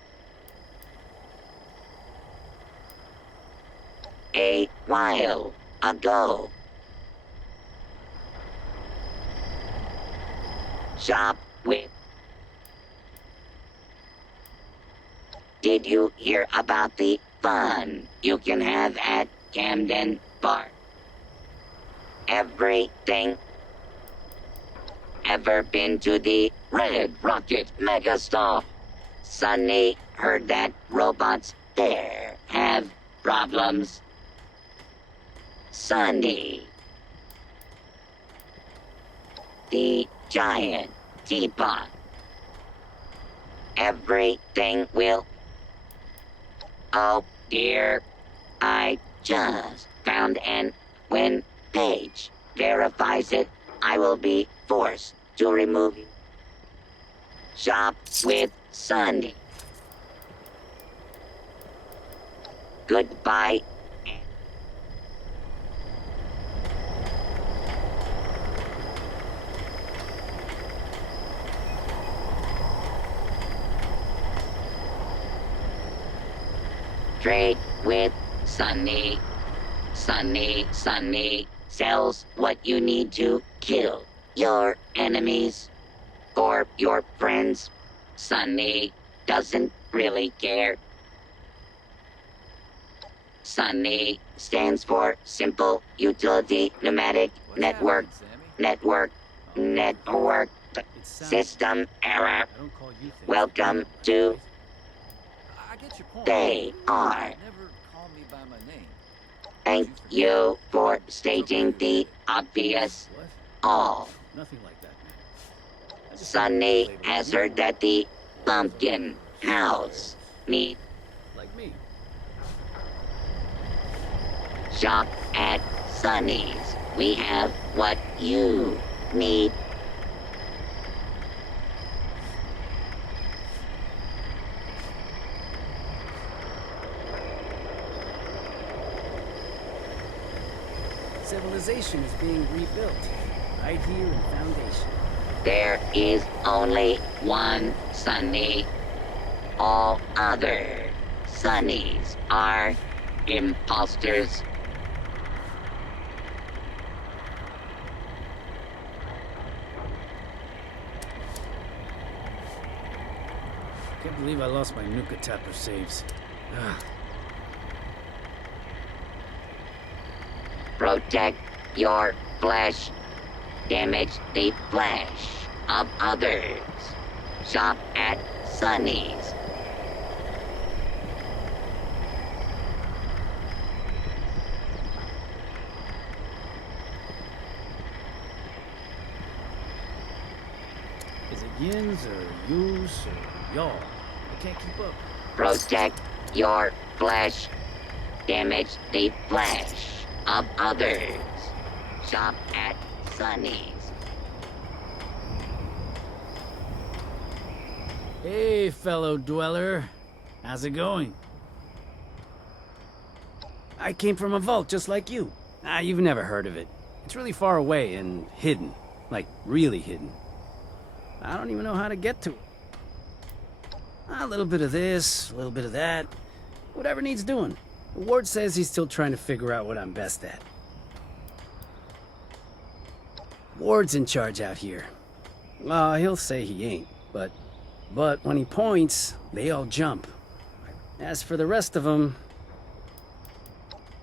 A while ago. Shop with. Did you hear about the fun you can have at Camden Park? Everything. Ever been to the Red Rocket Megastore? Sunny heard that robots there have problems. Sunny. The giant teapot. Everything will. Oh dear. I just found an. When Paige verifies it, I will be forced to remove you. Shop with Sunny. Goodbye. Trade with Sunny. Sunny sells what you need to kill your enemies or your friends. Sunny doesn't really care. Sunny stands for Simple Utility Pneumatic Network. Network. System error. Welcome to. They are. Thank you for stating the obvious. All. Sunny has heard that the pumpkin house needs. Like me. Shop at Sunny's. We have what you need. Civilization is being rebuilt, right here in Foundation. There is only one Sunny. All other Sunnies are imposters. Can't believe I lost my Nuka Tapper saves. Protect your flesh. Damage the flesh of others. Shop at Sunny's. Is it yins or yous or y'all? I can't keep up. Protect your flesh. Damage the flesh of others. Shop at Sunny's. Hey, fellow dweller. How's it going? I came from a vault just like you. You've never heard of it. It's really far away and hidden. Like, really hidden. I don't even know how to get to it. A little bit of this, a little bit of that. Whatever needs doing. Ward says he's still trying to figure out what I'm best at. Ward's in charge out here. Well, he'll say he ain't, but when he points, they all jump. As for the rest of them,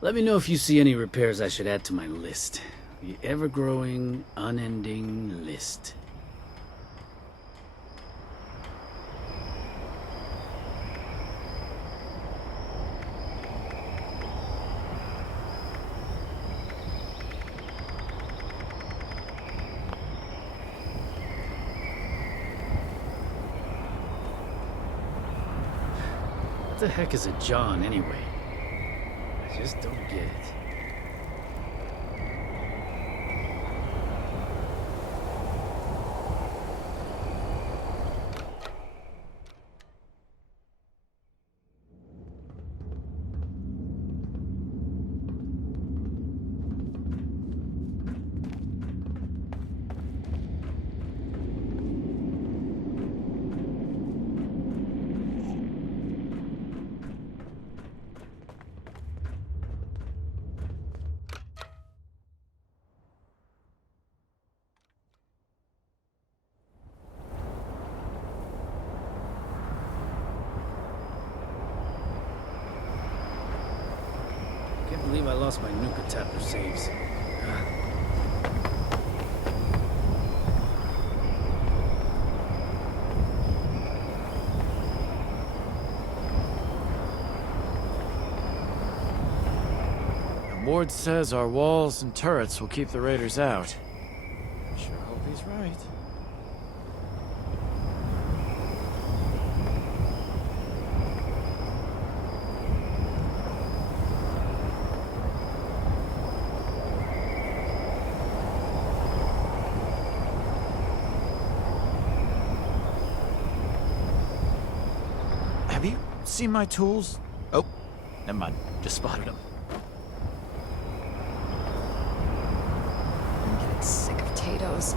let me know if you see any repairs I should add to my list. The ever-growing, unending list. the heck is a John, anyway? I just don't get it. Can't believe I lost my Nuka Tapper saves. Ward says our walls and turrets will keep the raiders out. Sure hope he's right. Have you seen my tools? Oh, never mind. Just spotted them. I'm getting sick of potatoes.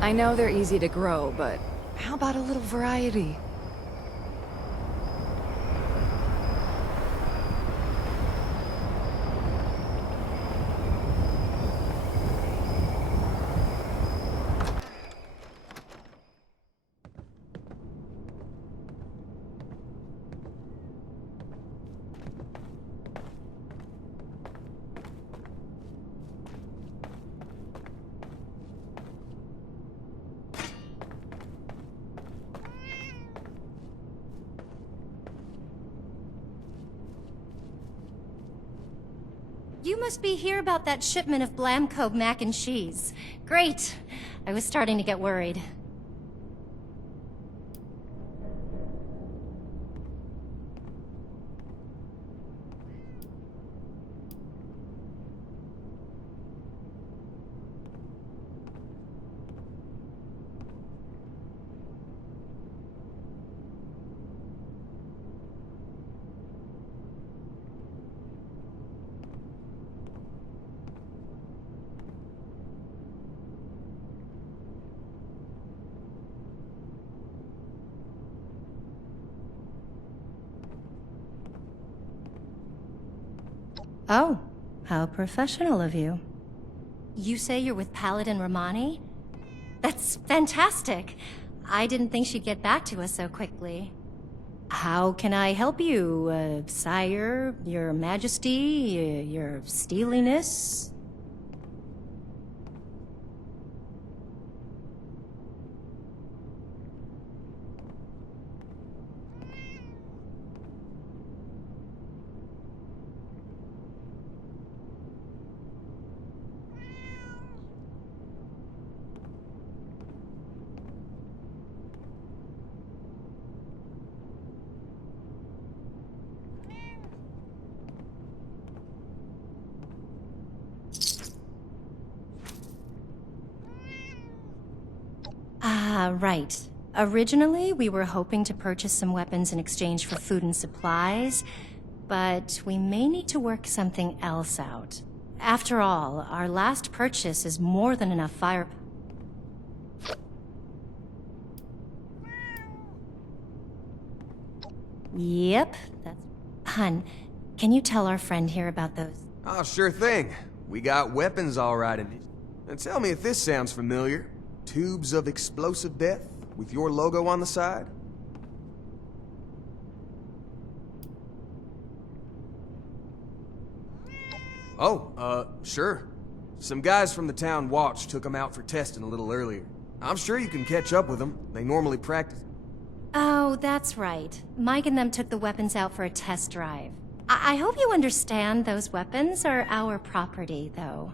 I know they're easy to grow, but how about a little variety? You must be here about that shipment of Blamco mac and cheese. Great. I was starting to get worried. Oh, how professional of you. You say you're with Paladin Romani? That's fantastic. I didn't think she'd get back to us so quickly. How can I help you, sire, your majesty, your steeliness? Right. Originally, we were hoping to purchase some weapons in exchange for food and supplies, but we may need to work something else out. After all, our last purchase is more than enough fire. Yep, that's... Hun, can you tell our friend here about those? Oh, sure thing. We got weapons all right in it. And tell me if this sounds familiar. Tubes of explosive death with your logo on the side? Oh, sure. Some guys from the town watch took them out for testing a little earlier. I'm sure you can catch up with them. They normally practice. Oh, that's right. Mike and them took the weapons out for a test drive. I hope you understand those weapons are our property, though.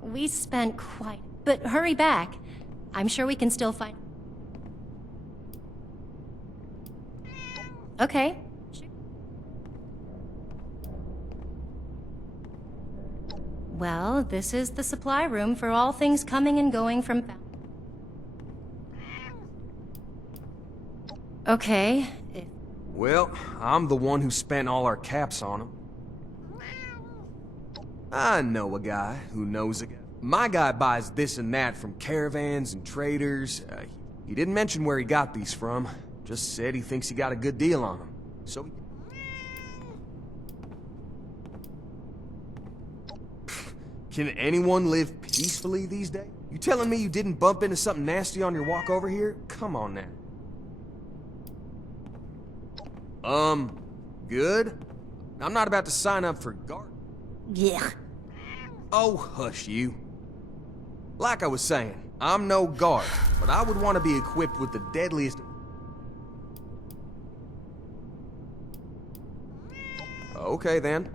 We spent quite... But hurry back. I'm sure we can still find... Okay. Well, this is the supply room for all things coming and going from... Okay. Well, I'm the one who spent all our caps on him. I know a guy who knows a guy. My guy buys this and that from caravans and traders. He didn't mention where he got these from. Just said he thinks he got a good deal on them. So can anyone live peacefully these days? You telling me you didn't bump into something nasty on your walk over here? Come on now. Good? I'm not about to sign up for guard. Yeah. Oh, hush you. Like I was saying, I'm no guard, but I would want to be equipped with the deadliest... Okay, then.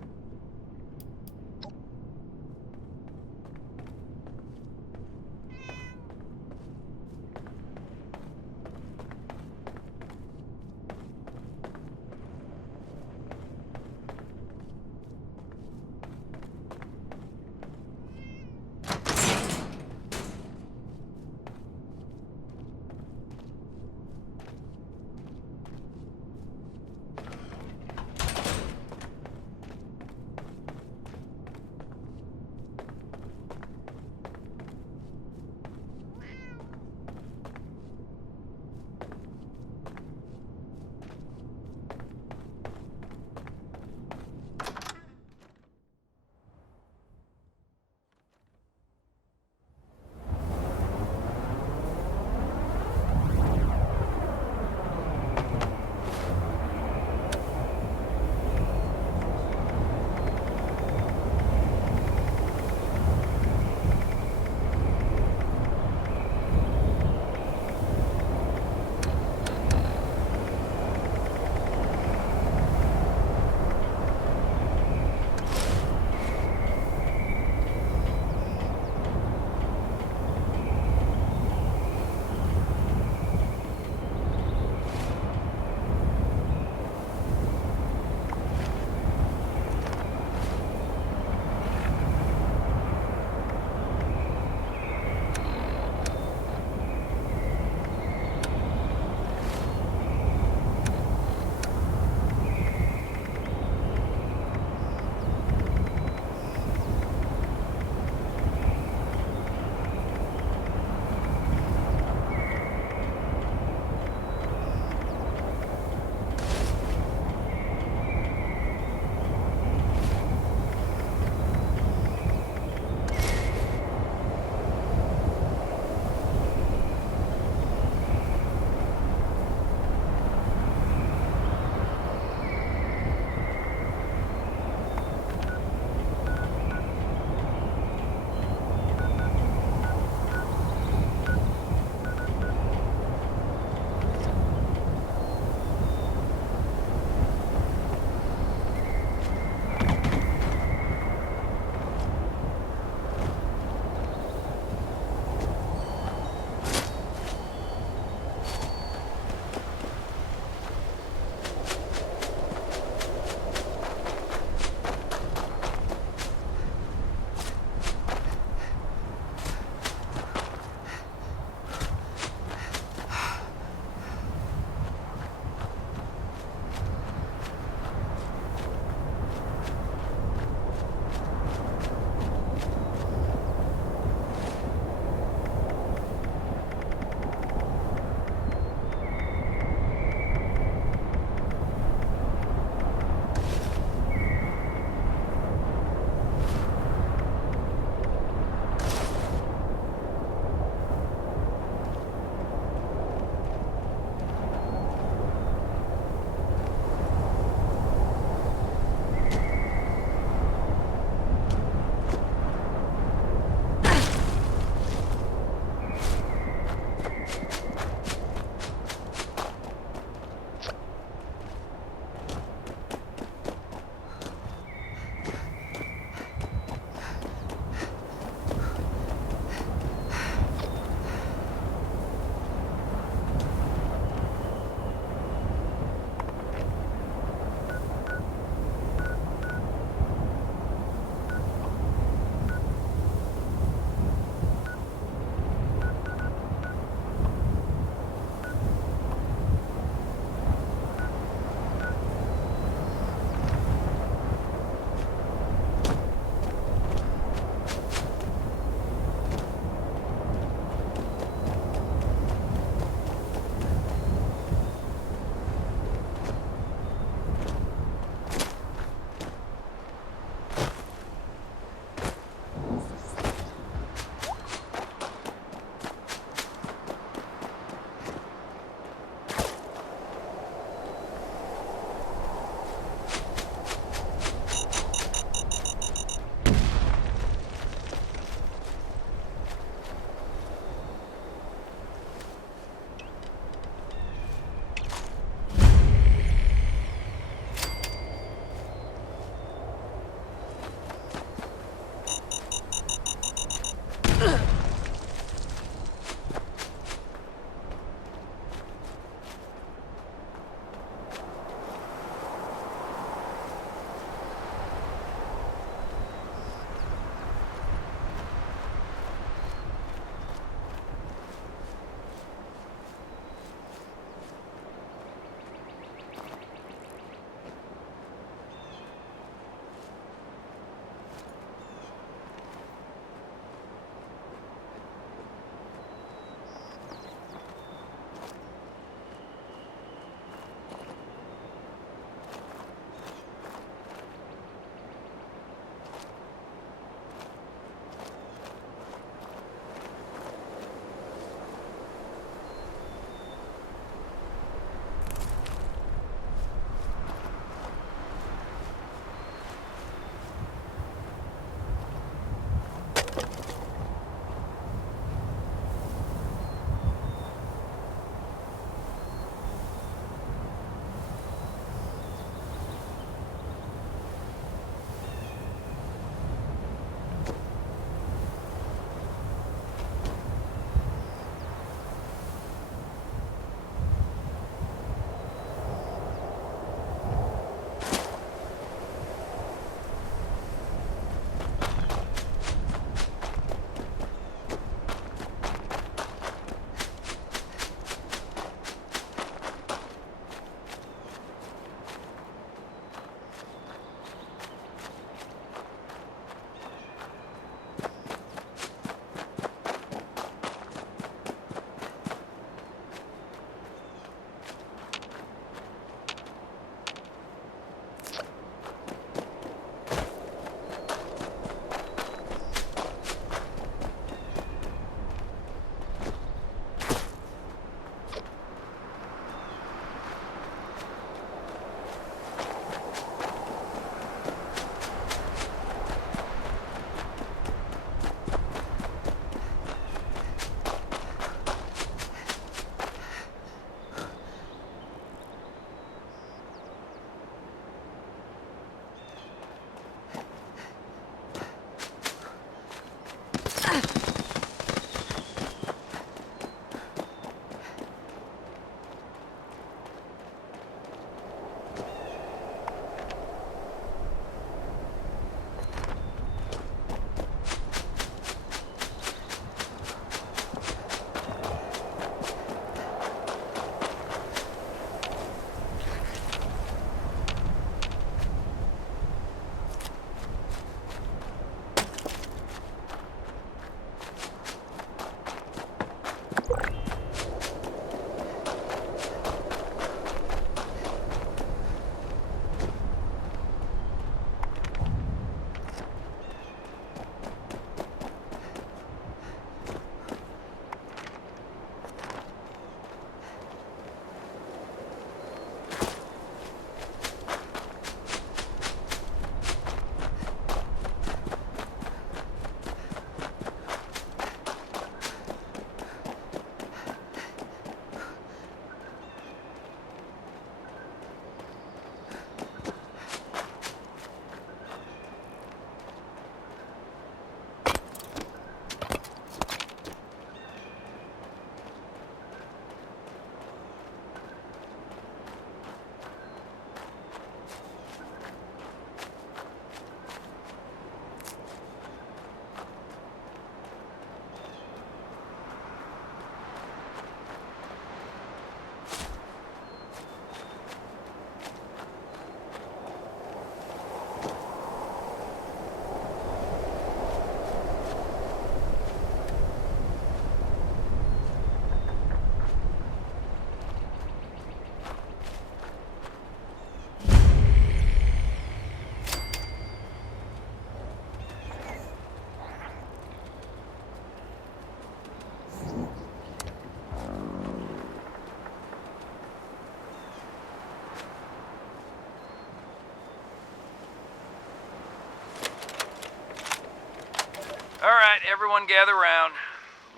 right, everyone gather round.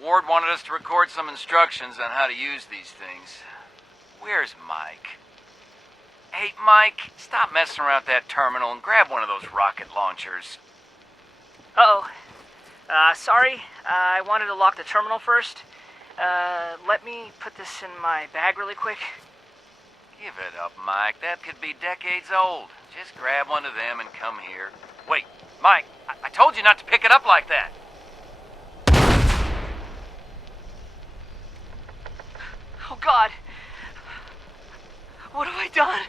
Ward wanted us to record some instructions on how to use these things. Where's Mike? Hey, Mike, stop messing around with that terminal and grab one of those rocket launchers. Uh-oh. Sorry. I wanted to lock the terminal first. Let me put this in my bag really quick. Give it up, Mike. That could be decades old. Just grab one of them and come here. Wait, Mike, I told you not to pick it up like that. Oh, God. What have I done?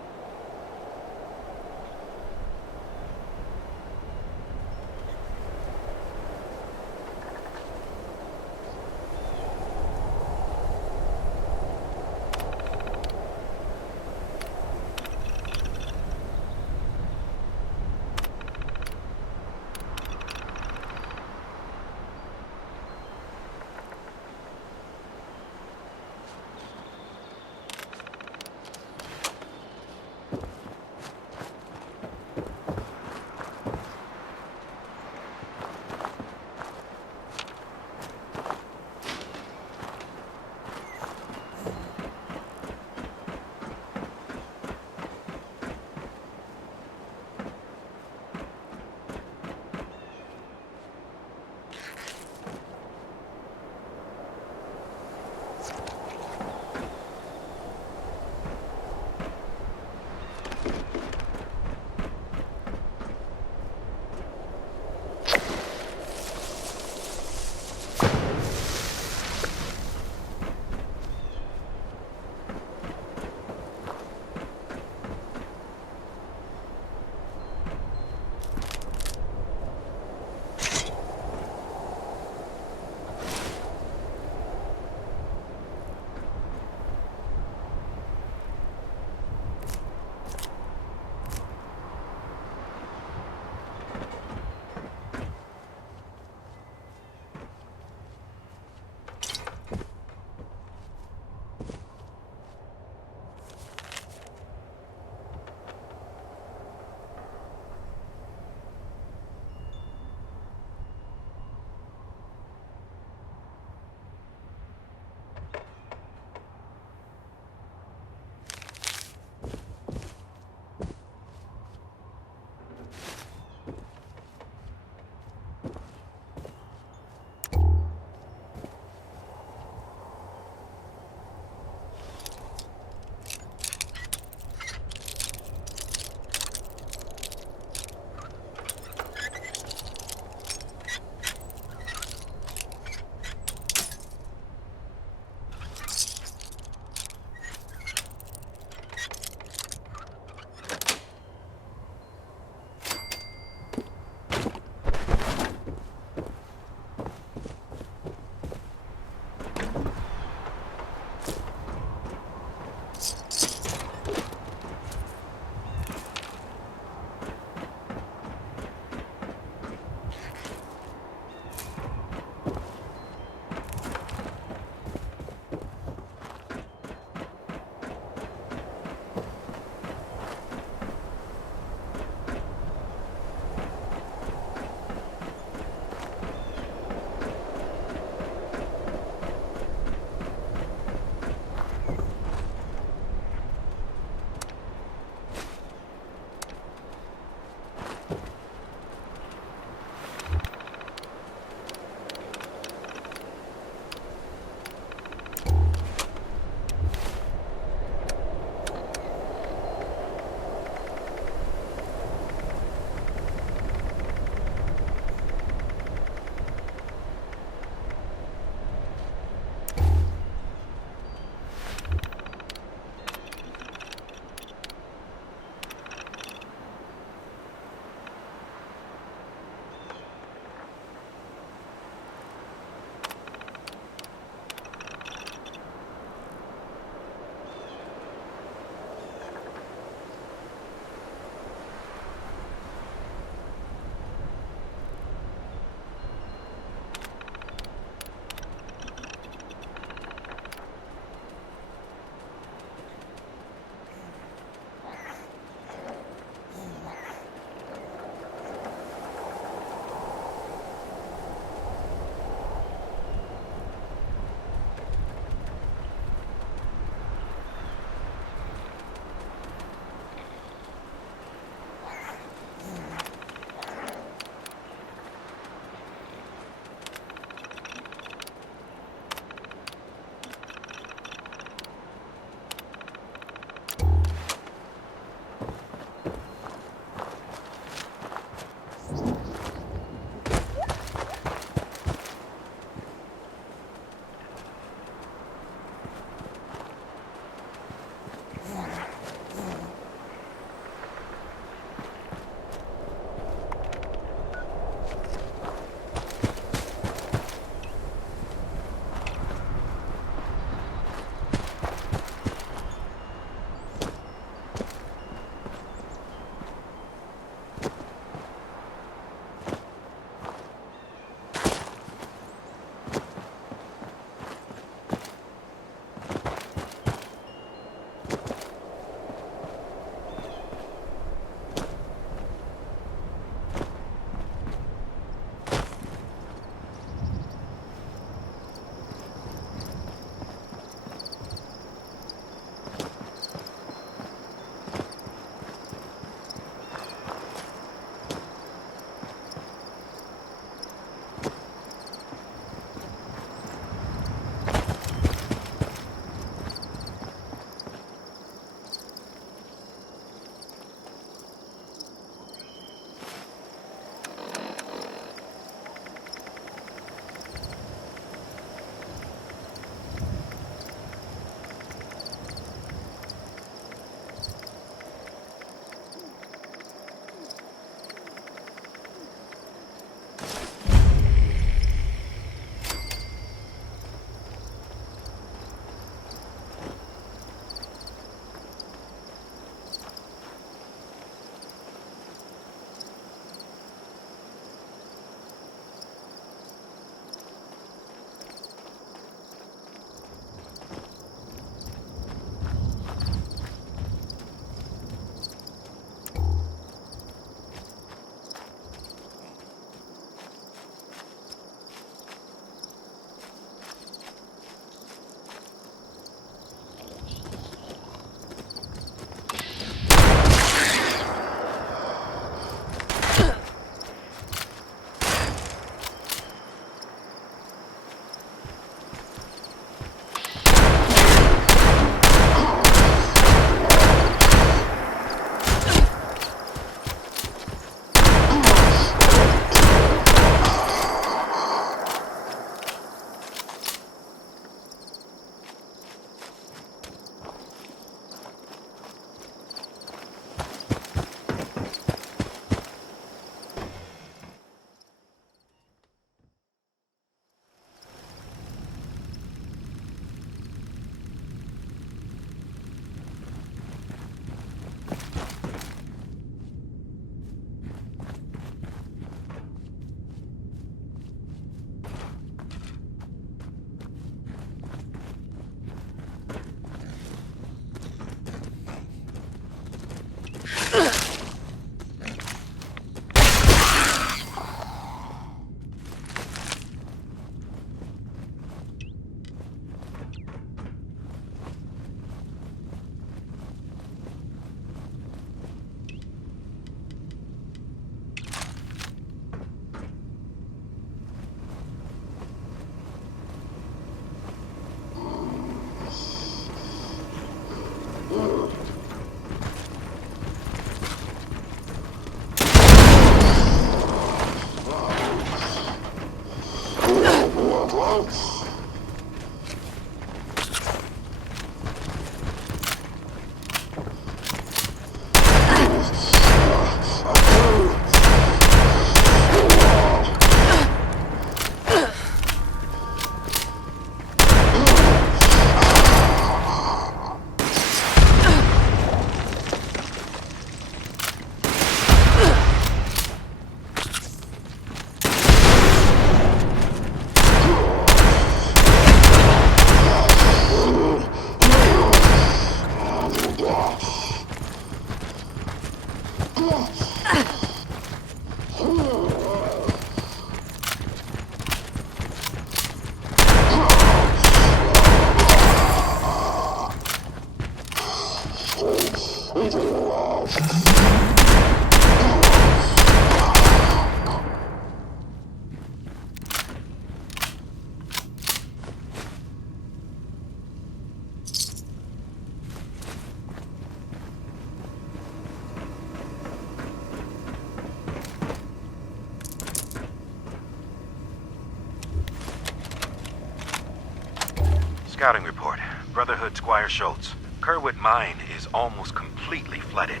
Scouting report. Brotherhood Squire Schultz. Kerwood Mine is almost completely flooded.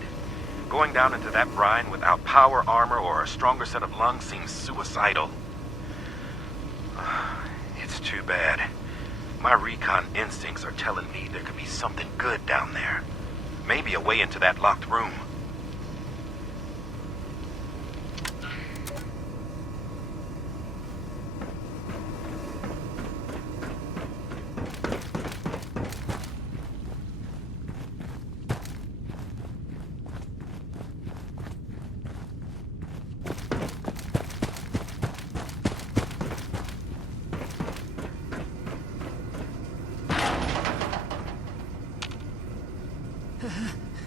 Going down into that brine without power armor or a stronger set of lungs seems suicidal. It's too bad. My recon instincts are telling me there could be something good down there. Maybe a way into that locked room.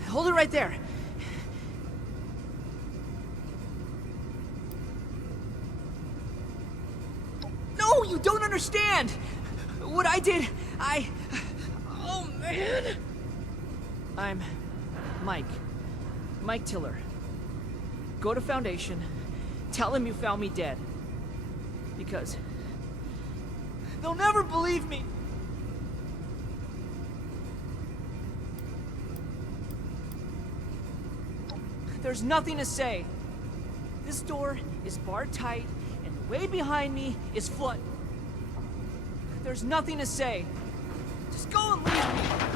Hold it right there. No, you don't understand! What I did, oh, man! I'm Mike. Mike Tiller. Go to Foundation. Tell him you found me dead. Because they'll never believe me. There's nothing to say. This door is barred tight, and the way behind me is flood. There's nothing to say. Just go and leave me.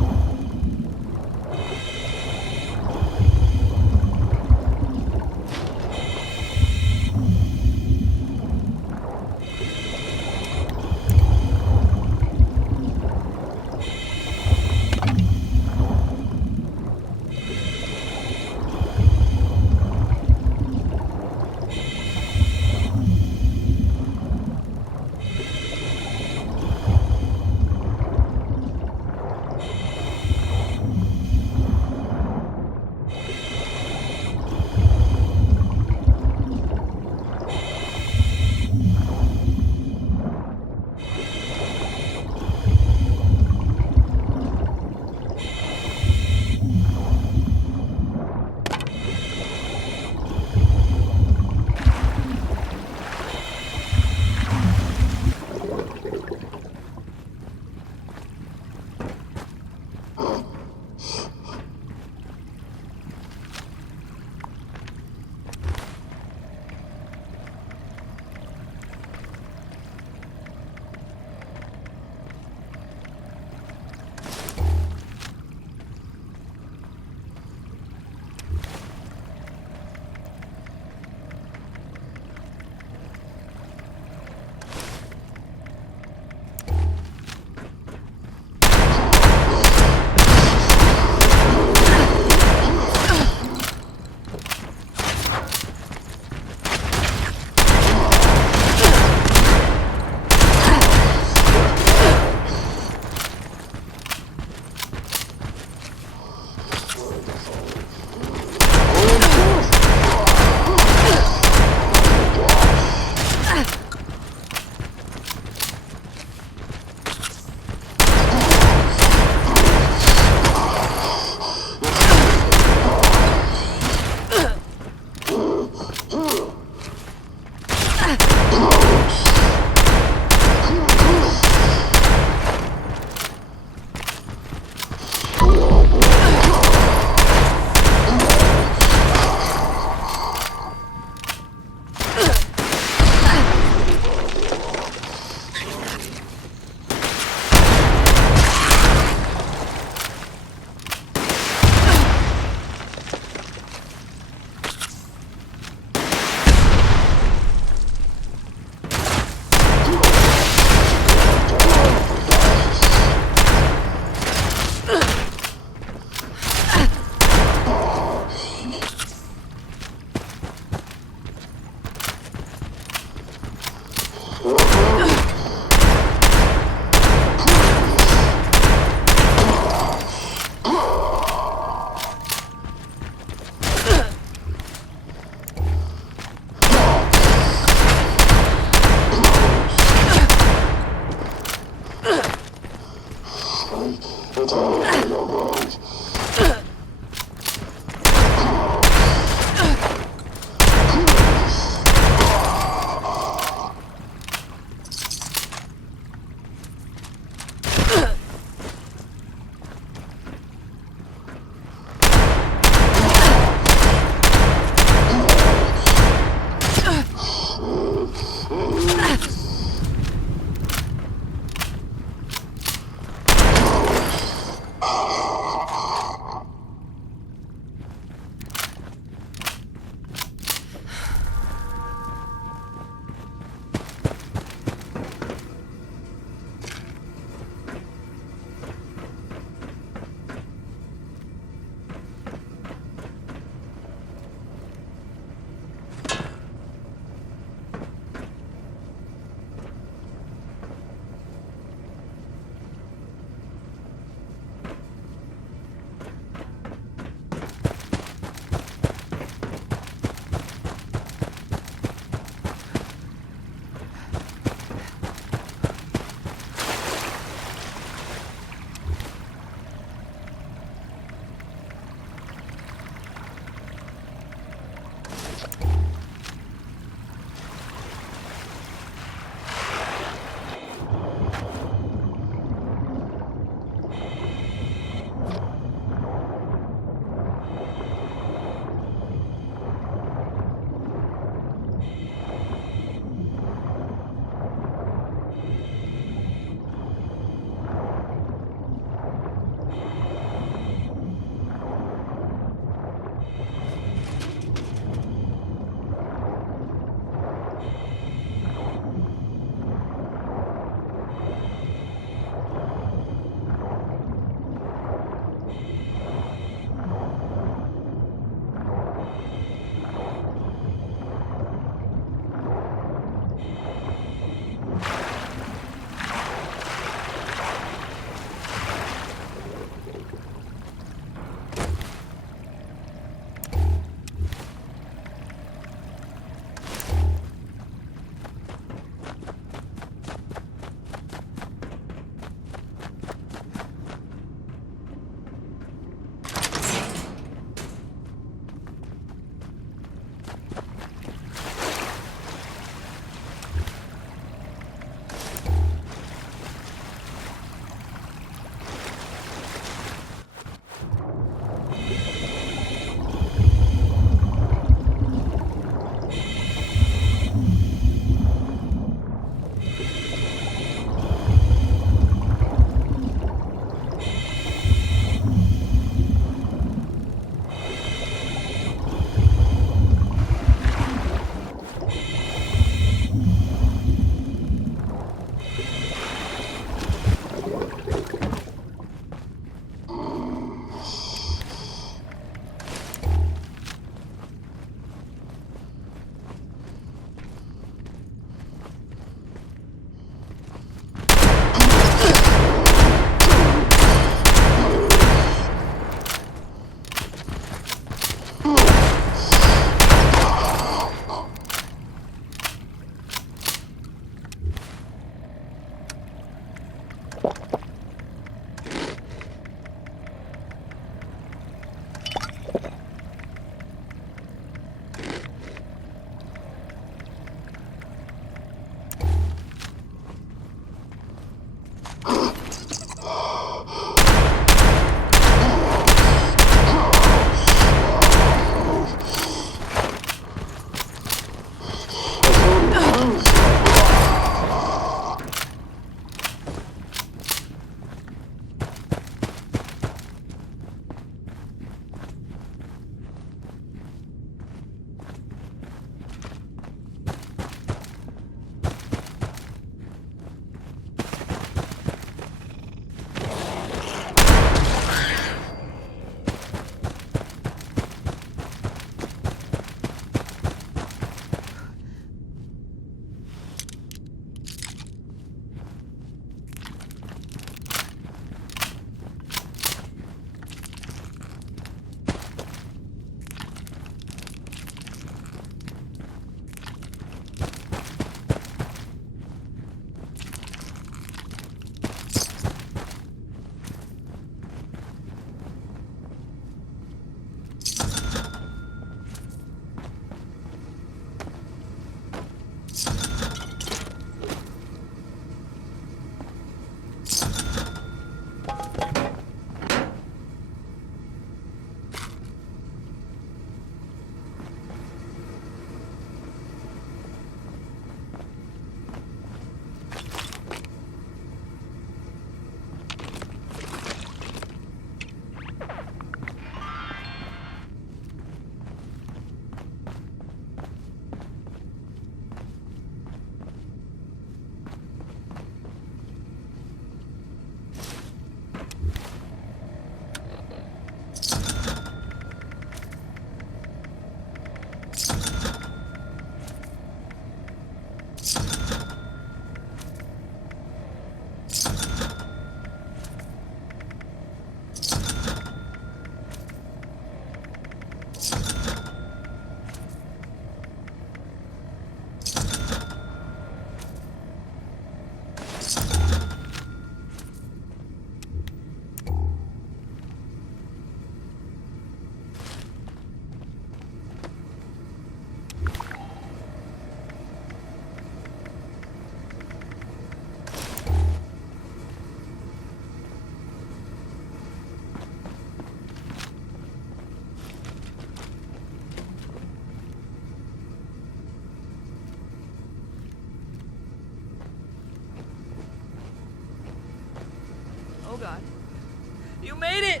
You made it!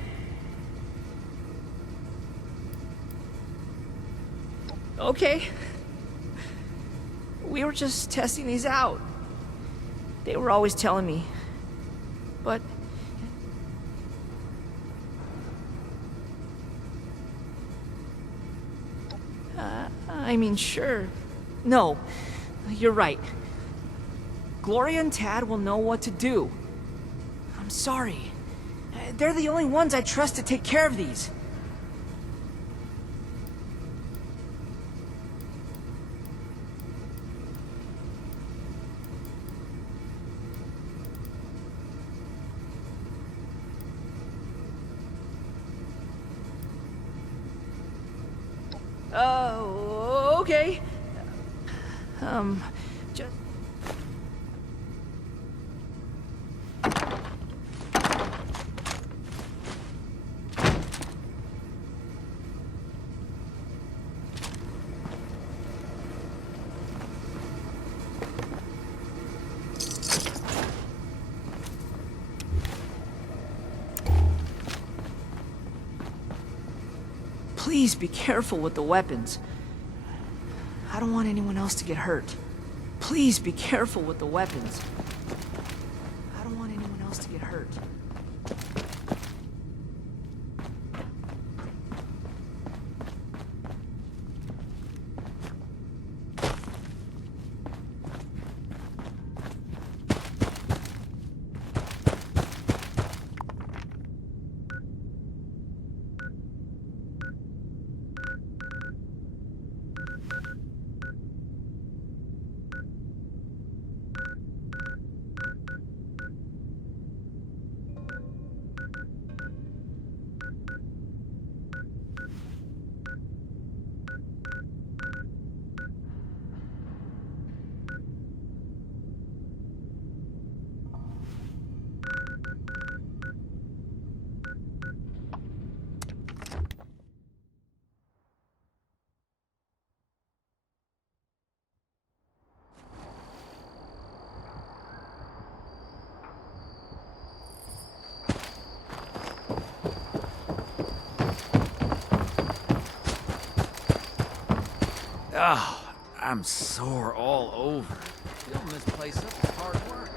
Okay. We were just testing these out. They were always telling me. But... I mean, sure. No, you're right. Gloria and Tad will know what to do. I'm sorry. They're the only ones I trust to take care of these. Okay. Just... Please be careful with the weapons. I don't want anyone else to get hurt. Please be careful with the weapons. I don't want anyone else to get hurt. Oh, I'm sore all over. Filling this place up is hard work.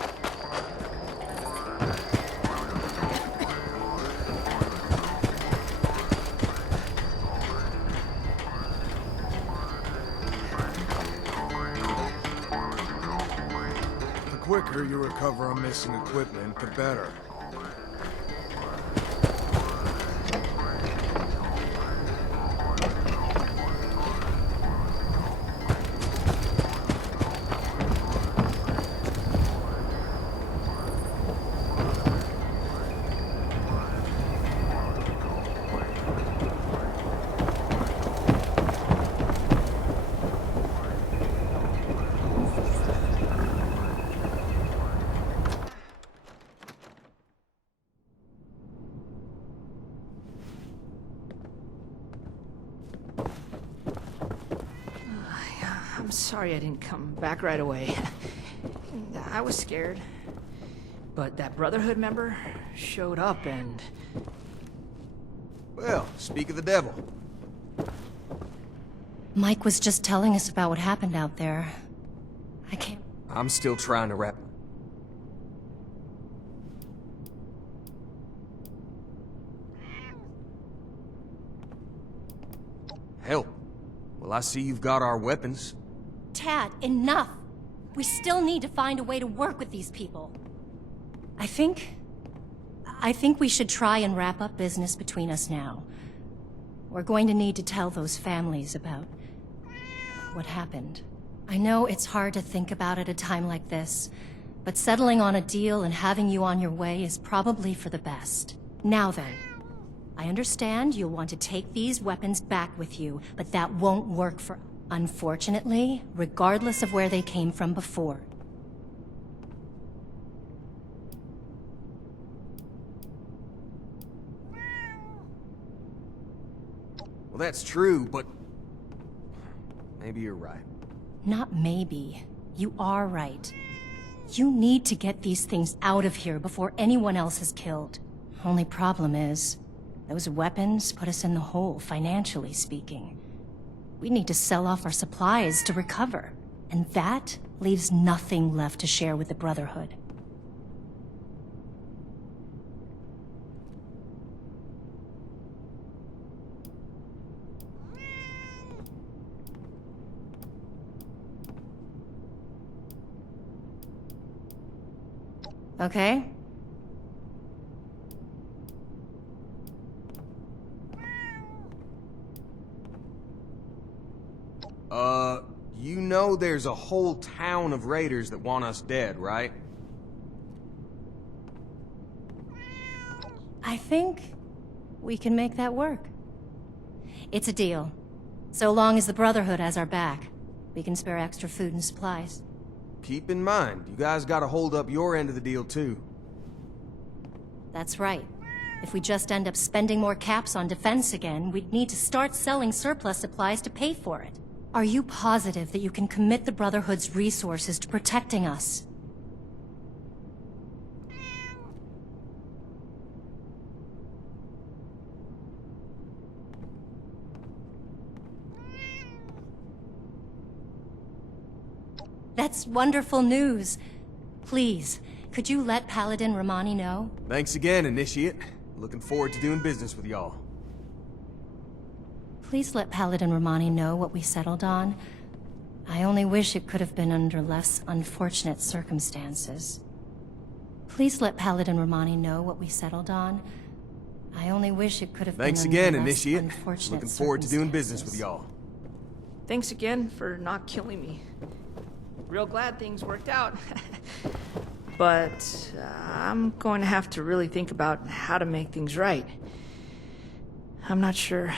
The quicker you recover on missing equipment, the better. I'm sorry I didn't come back right away. I was scared. But that Brotherhood member showed up and... Well, speak of the devil. Mike was just telling us about what happened out there. I can't... I'm still trying to wrap... Help. Well, I see you've got our weapons. Tad, enough! We still need to find a way to work with these people. I think we should try and wrap up business between us now. We're going to need to tell those families about what happened. I know it's hard to think about at a time like this, but settling on a deal and having you on your way is probably for the best. Now then, I understand you'll want to take these weapons back with you, but that won't work for... Unfortunately, regardless of where they came from before. Well, that's true, but... maybe you're right. Not maybe. You are right. You need to get these things out of here before anyone else is killed. Only problem is, those weapons put us in the hole, financially speaking. We need to sell off our supplies to recover, and that leaves nothing left to share with the Brotherhood. Okay? You know there's a whole town of raiders that want us dead, right? I think we can make that work. It's a deal. So long as the Brotherhood has our back, we can spare extra food and supplies. Keep in mind, you guys gotta hold up your end of the deal too. That's right. If we just end up spending more caps on defense again, we'd need to start selling surplus supplies to pay for it. Are you positive that you can commit the Brotherhood's resources to protecting us? That's wonderful news. Please, could you let Paladin Romani know? Thanks again, Initiate. Looking forward to doing business with y'all. Please let Paladin Romani know what we settled on. I only wish it could have been under less unfortunate circumstances. Please let Paladin Romani know what we settled on. I only wish it could have Thanks been again, under less Initiate. unfortunate Looking forward to doing business with y'all. Thanks again for not killing me. Real glad things worked out. But I'm going to have to really think about how to make things right. I'm not sure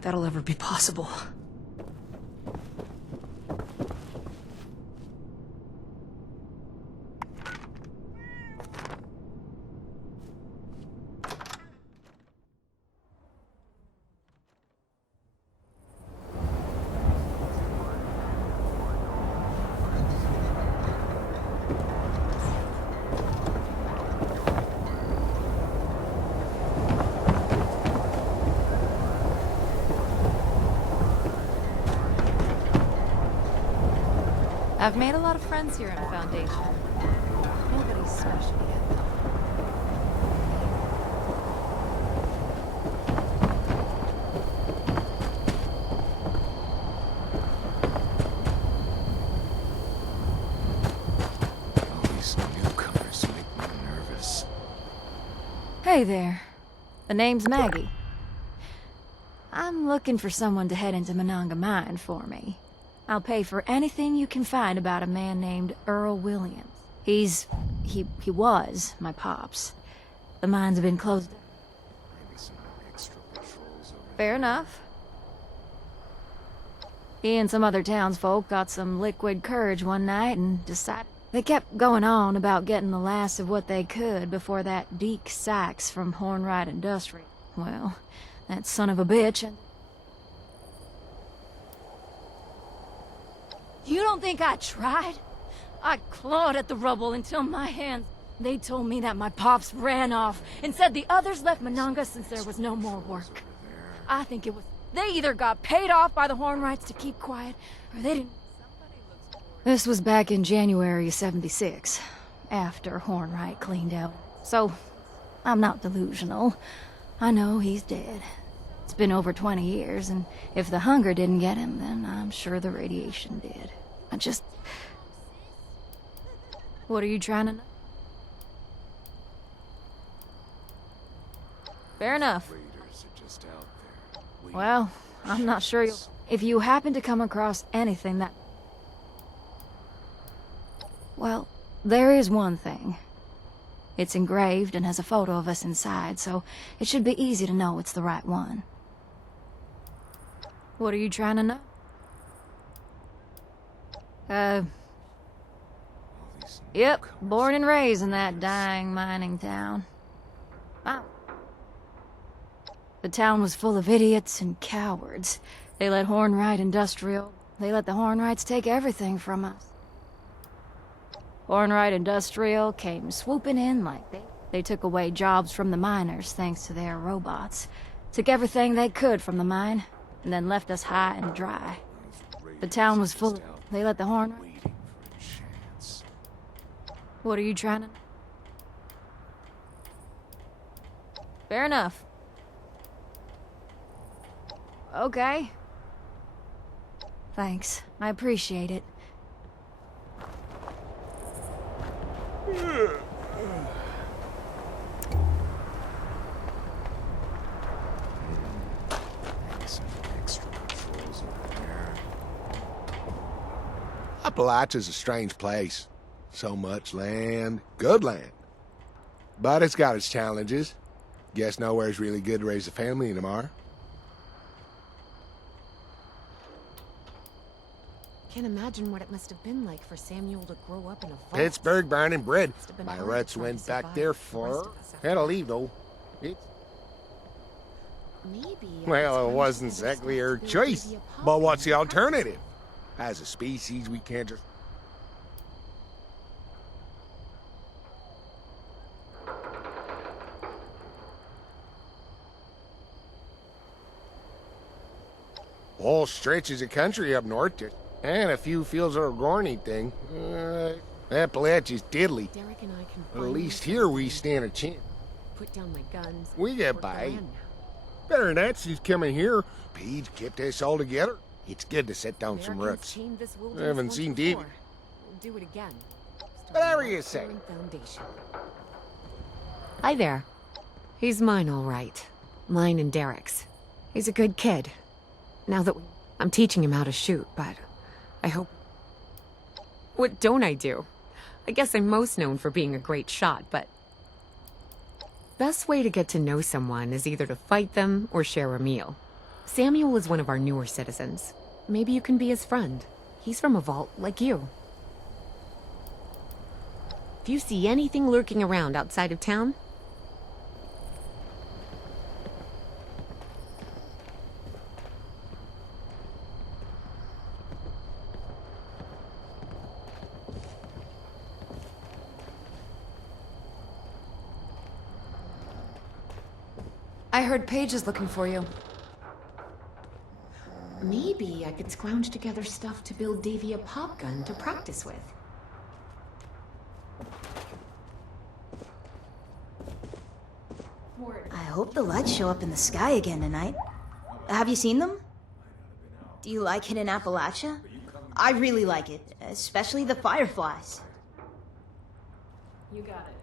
that'll ever be possible. I've made a lot of friends here in Foundation. Nobody's special yet, though. All these newcomers make me nervous. Hey there. The name's Maggie. I'm looking for someone to head into Monongah Mine for me. I'll pay for anything you can find about a man named Earl Williams. He was my pops. The mine's been closed. Fair enough. He and some other townsfolk got some liquid courage one night and decided... They kept going on about getting the last of what they could before that Deke Sykes from Hornwright Industrial. Well, that son of a bitch and... You don't think I tried? I clawed at the rubble until my hands... They told me that my pops ran off and said the others left Monongah since there was no more work. I think it was... They either got paid off by the Hornwrights to keep quiet, or they didn't... This was back in January of '76, after Hornwright cleaned out. So, I'm not delusional. I know he's dead. It's been over 20 years, and if the hunger didn't get him, then I'm sure the radiation did. I just... What are you trying to know? Fair enough. Well, I'm not sure you'll... If you happen to come across anything that... Well, there is one thing. It's engraved and has a photo of us inside, so it should be easy to know it's the right one. What are you trying to know? Yep, born and raised in that dying mining town. Wow. The town was full of idiots and cowards. They let Hornwright Industrial... They let the Hornwrights take everything from us. Hornwright Industrial came swooping in like they... They took away jobs from the miners thanks to their robots. Took everything they could from the mine, and then left us high and dry. The town was full. They let the horn... What are you trying to... Fair enough. Okay. Thanks. I appreciate it. Appalachia's a strange place. So much land, good land. But it's got its challenges. Guess nowhere's really good to raise a family anymore. Can't imagine what it must have been like for Samuel to grow up in a vault. Pittsburgh born and bred. Must have been My hard roots trying to went back survive there with the rest for... of us Had to leave, though. Well, it wasn't exactly her choice. But what's the alternative? As a species, we can't just... Whole stretches of country up north, and a few fields of Gorny thing. Appalachia's diddly. Derek and I can But at least here we stand a chance. put down my guns. We get work the by. land now. Better than that, she's coming here. Paige kept us all together. It's good to set down some Americans roots. tamed this I wilderness haven't once seen before. Davy. We'll do it again. Whatever you say. Foundation. Hi there. He's mine, all right. Mine and Derek's. He's a good kid. Now that I'm teaching him how to shoot, but I hope... What don't I do? I guess I'm most known for being a great shot, but... Best way to get to know someone is either to fight them or share a meal. Samuel is one of our newer citizens. Maybe you can be his friend. He's from a vault like you. If you see anything lurking around outside of town, I heard Paige is looking for you. maybe I could scrounge together stuff to build Davy a pop gun to practice with. I hope the lights show up in the sky again tonight. Have you seen them? Do you like Hidden Appalachia? I really like it, especially the fireflies. You got it.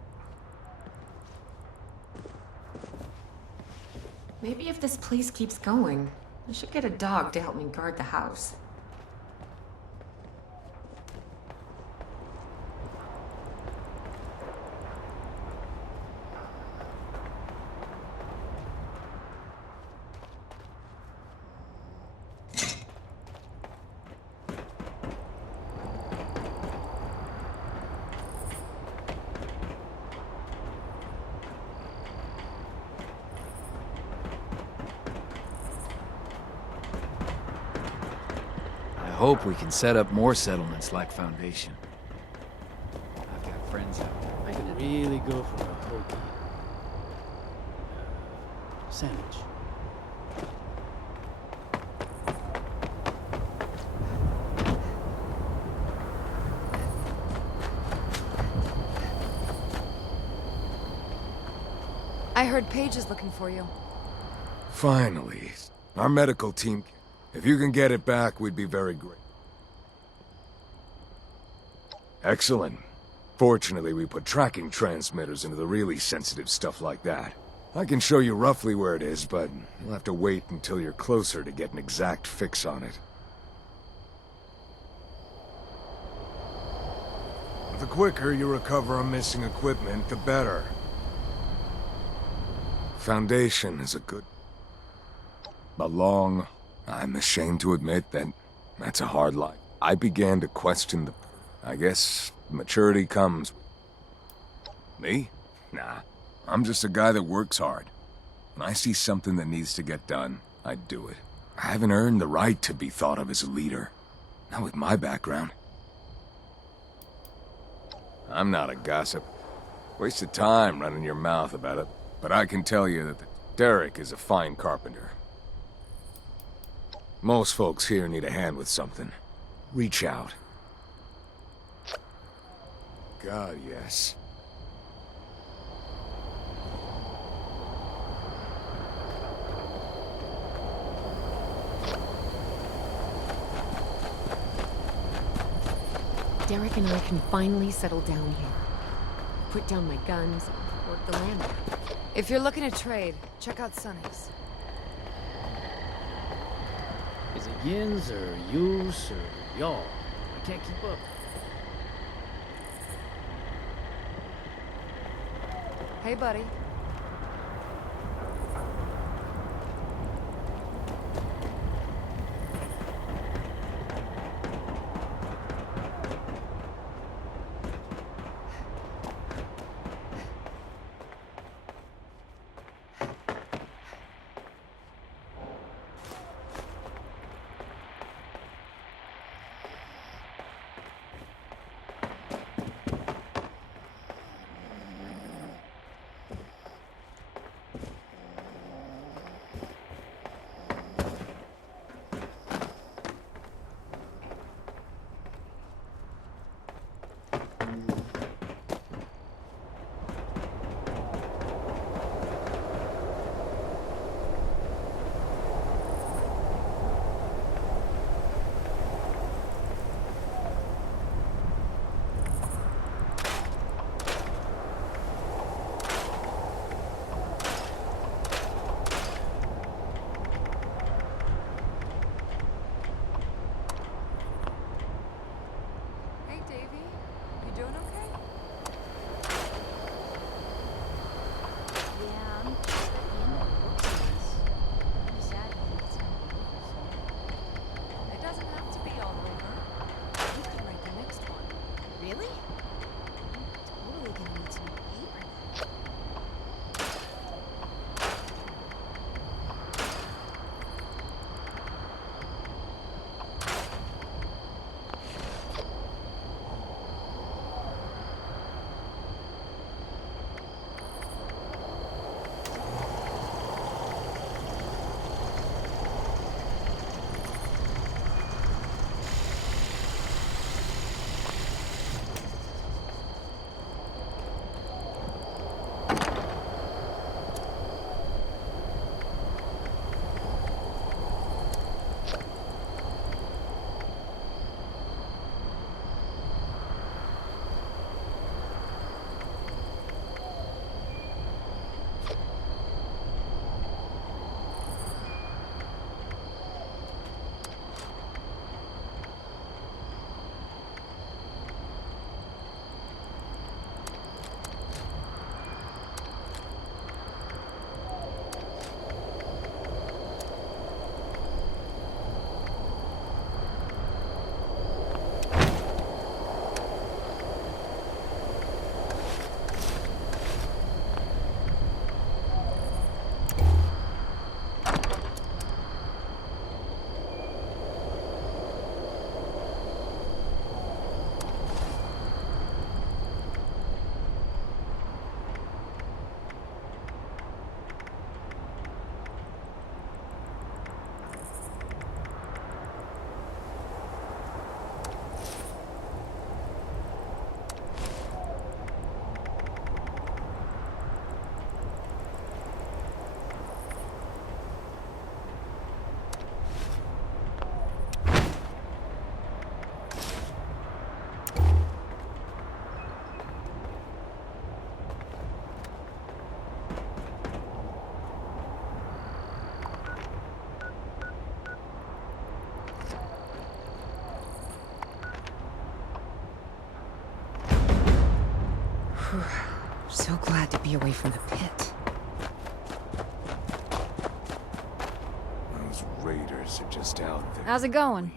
Maybe if this place keeps going, I should get a dog to help me guard the house. I hope we can set up more settlements like Foundation. I've got friends out there. I could really go for a hoagie. Sandwich. I heard Paige is looking for you. Finally. Our medical team... If you can get it back, we'd be very grateful. Excellent. Fortunately, we put tracking transmitters into the really sensitive stuff like that. I can show you roughly where it is, but you'll have to wait until you're closer to get an exact fix on it. The quicker you recover on missing equipment, the better. Foundation is a good... But long... I'm ashamed to admit that that's a hard life. I began to question the... I guess maturity comes... Me? Nah. I'm just a guy that works hard. When I see something that needs to get done, I do it. I haven't earned the right to be thought of as a leader. Not with my background. I'm not a gossip. Wasted time running your mouth about it, but I can tell you that Derek is a fine carpenter. Most folks here need a hand with something. Reach out. God, yes. Derek and I can finally settle down here. Put down my guns and work the land out. If you're looking to trade, check out Sonny's. Is it yins or yous or y'all? I can't keep up. Hey, buddy. So glad to be away from the pit. Those raiders are just out there. How's it going?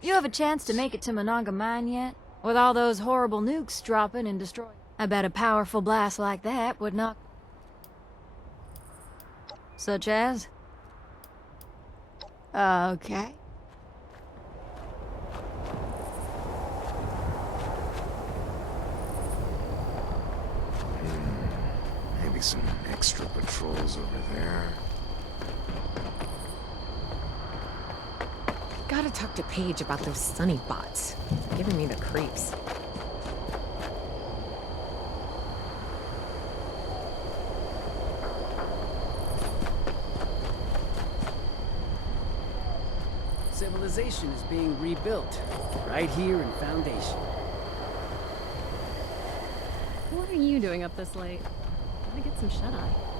You have a chance to make it to Monongah Mine yet? With all those horrible nukes dropping and destroying. I bet a powerful blast like that would knock... Such as? Okay. some extra patrols over there. Gotta talk to Paige about those Sunny bots. Giving me the creeps. Civilization is being rebuilt, right here in Foundation. What are you doing up this late? Gotta get some shut-eye.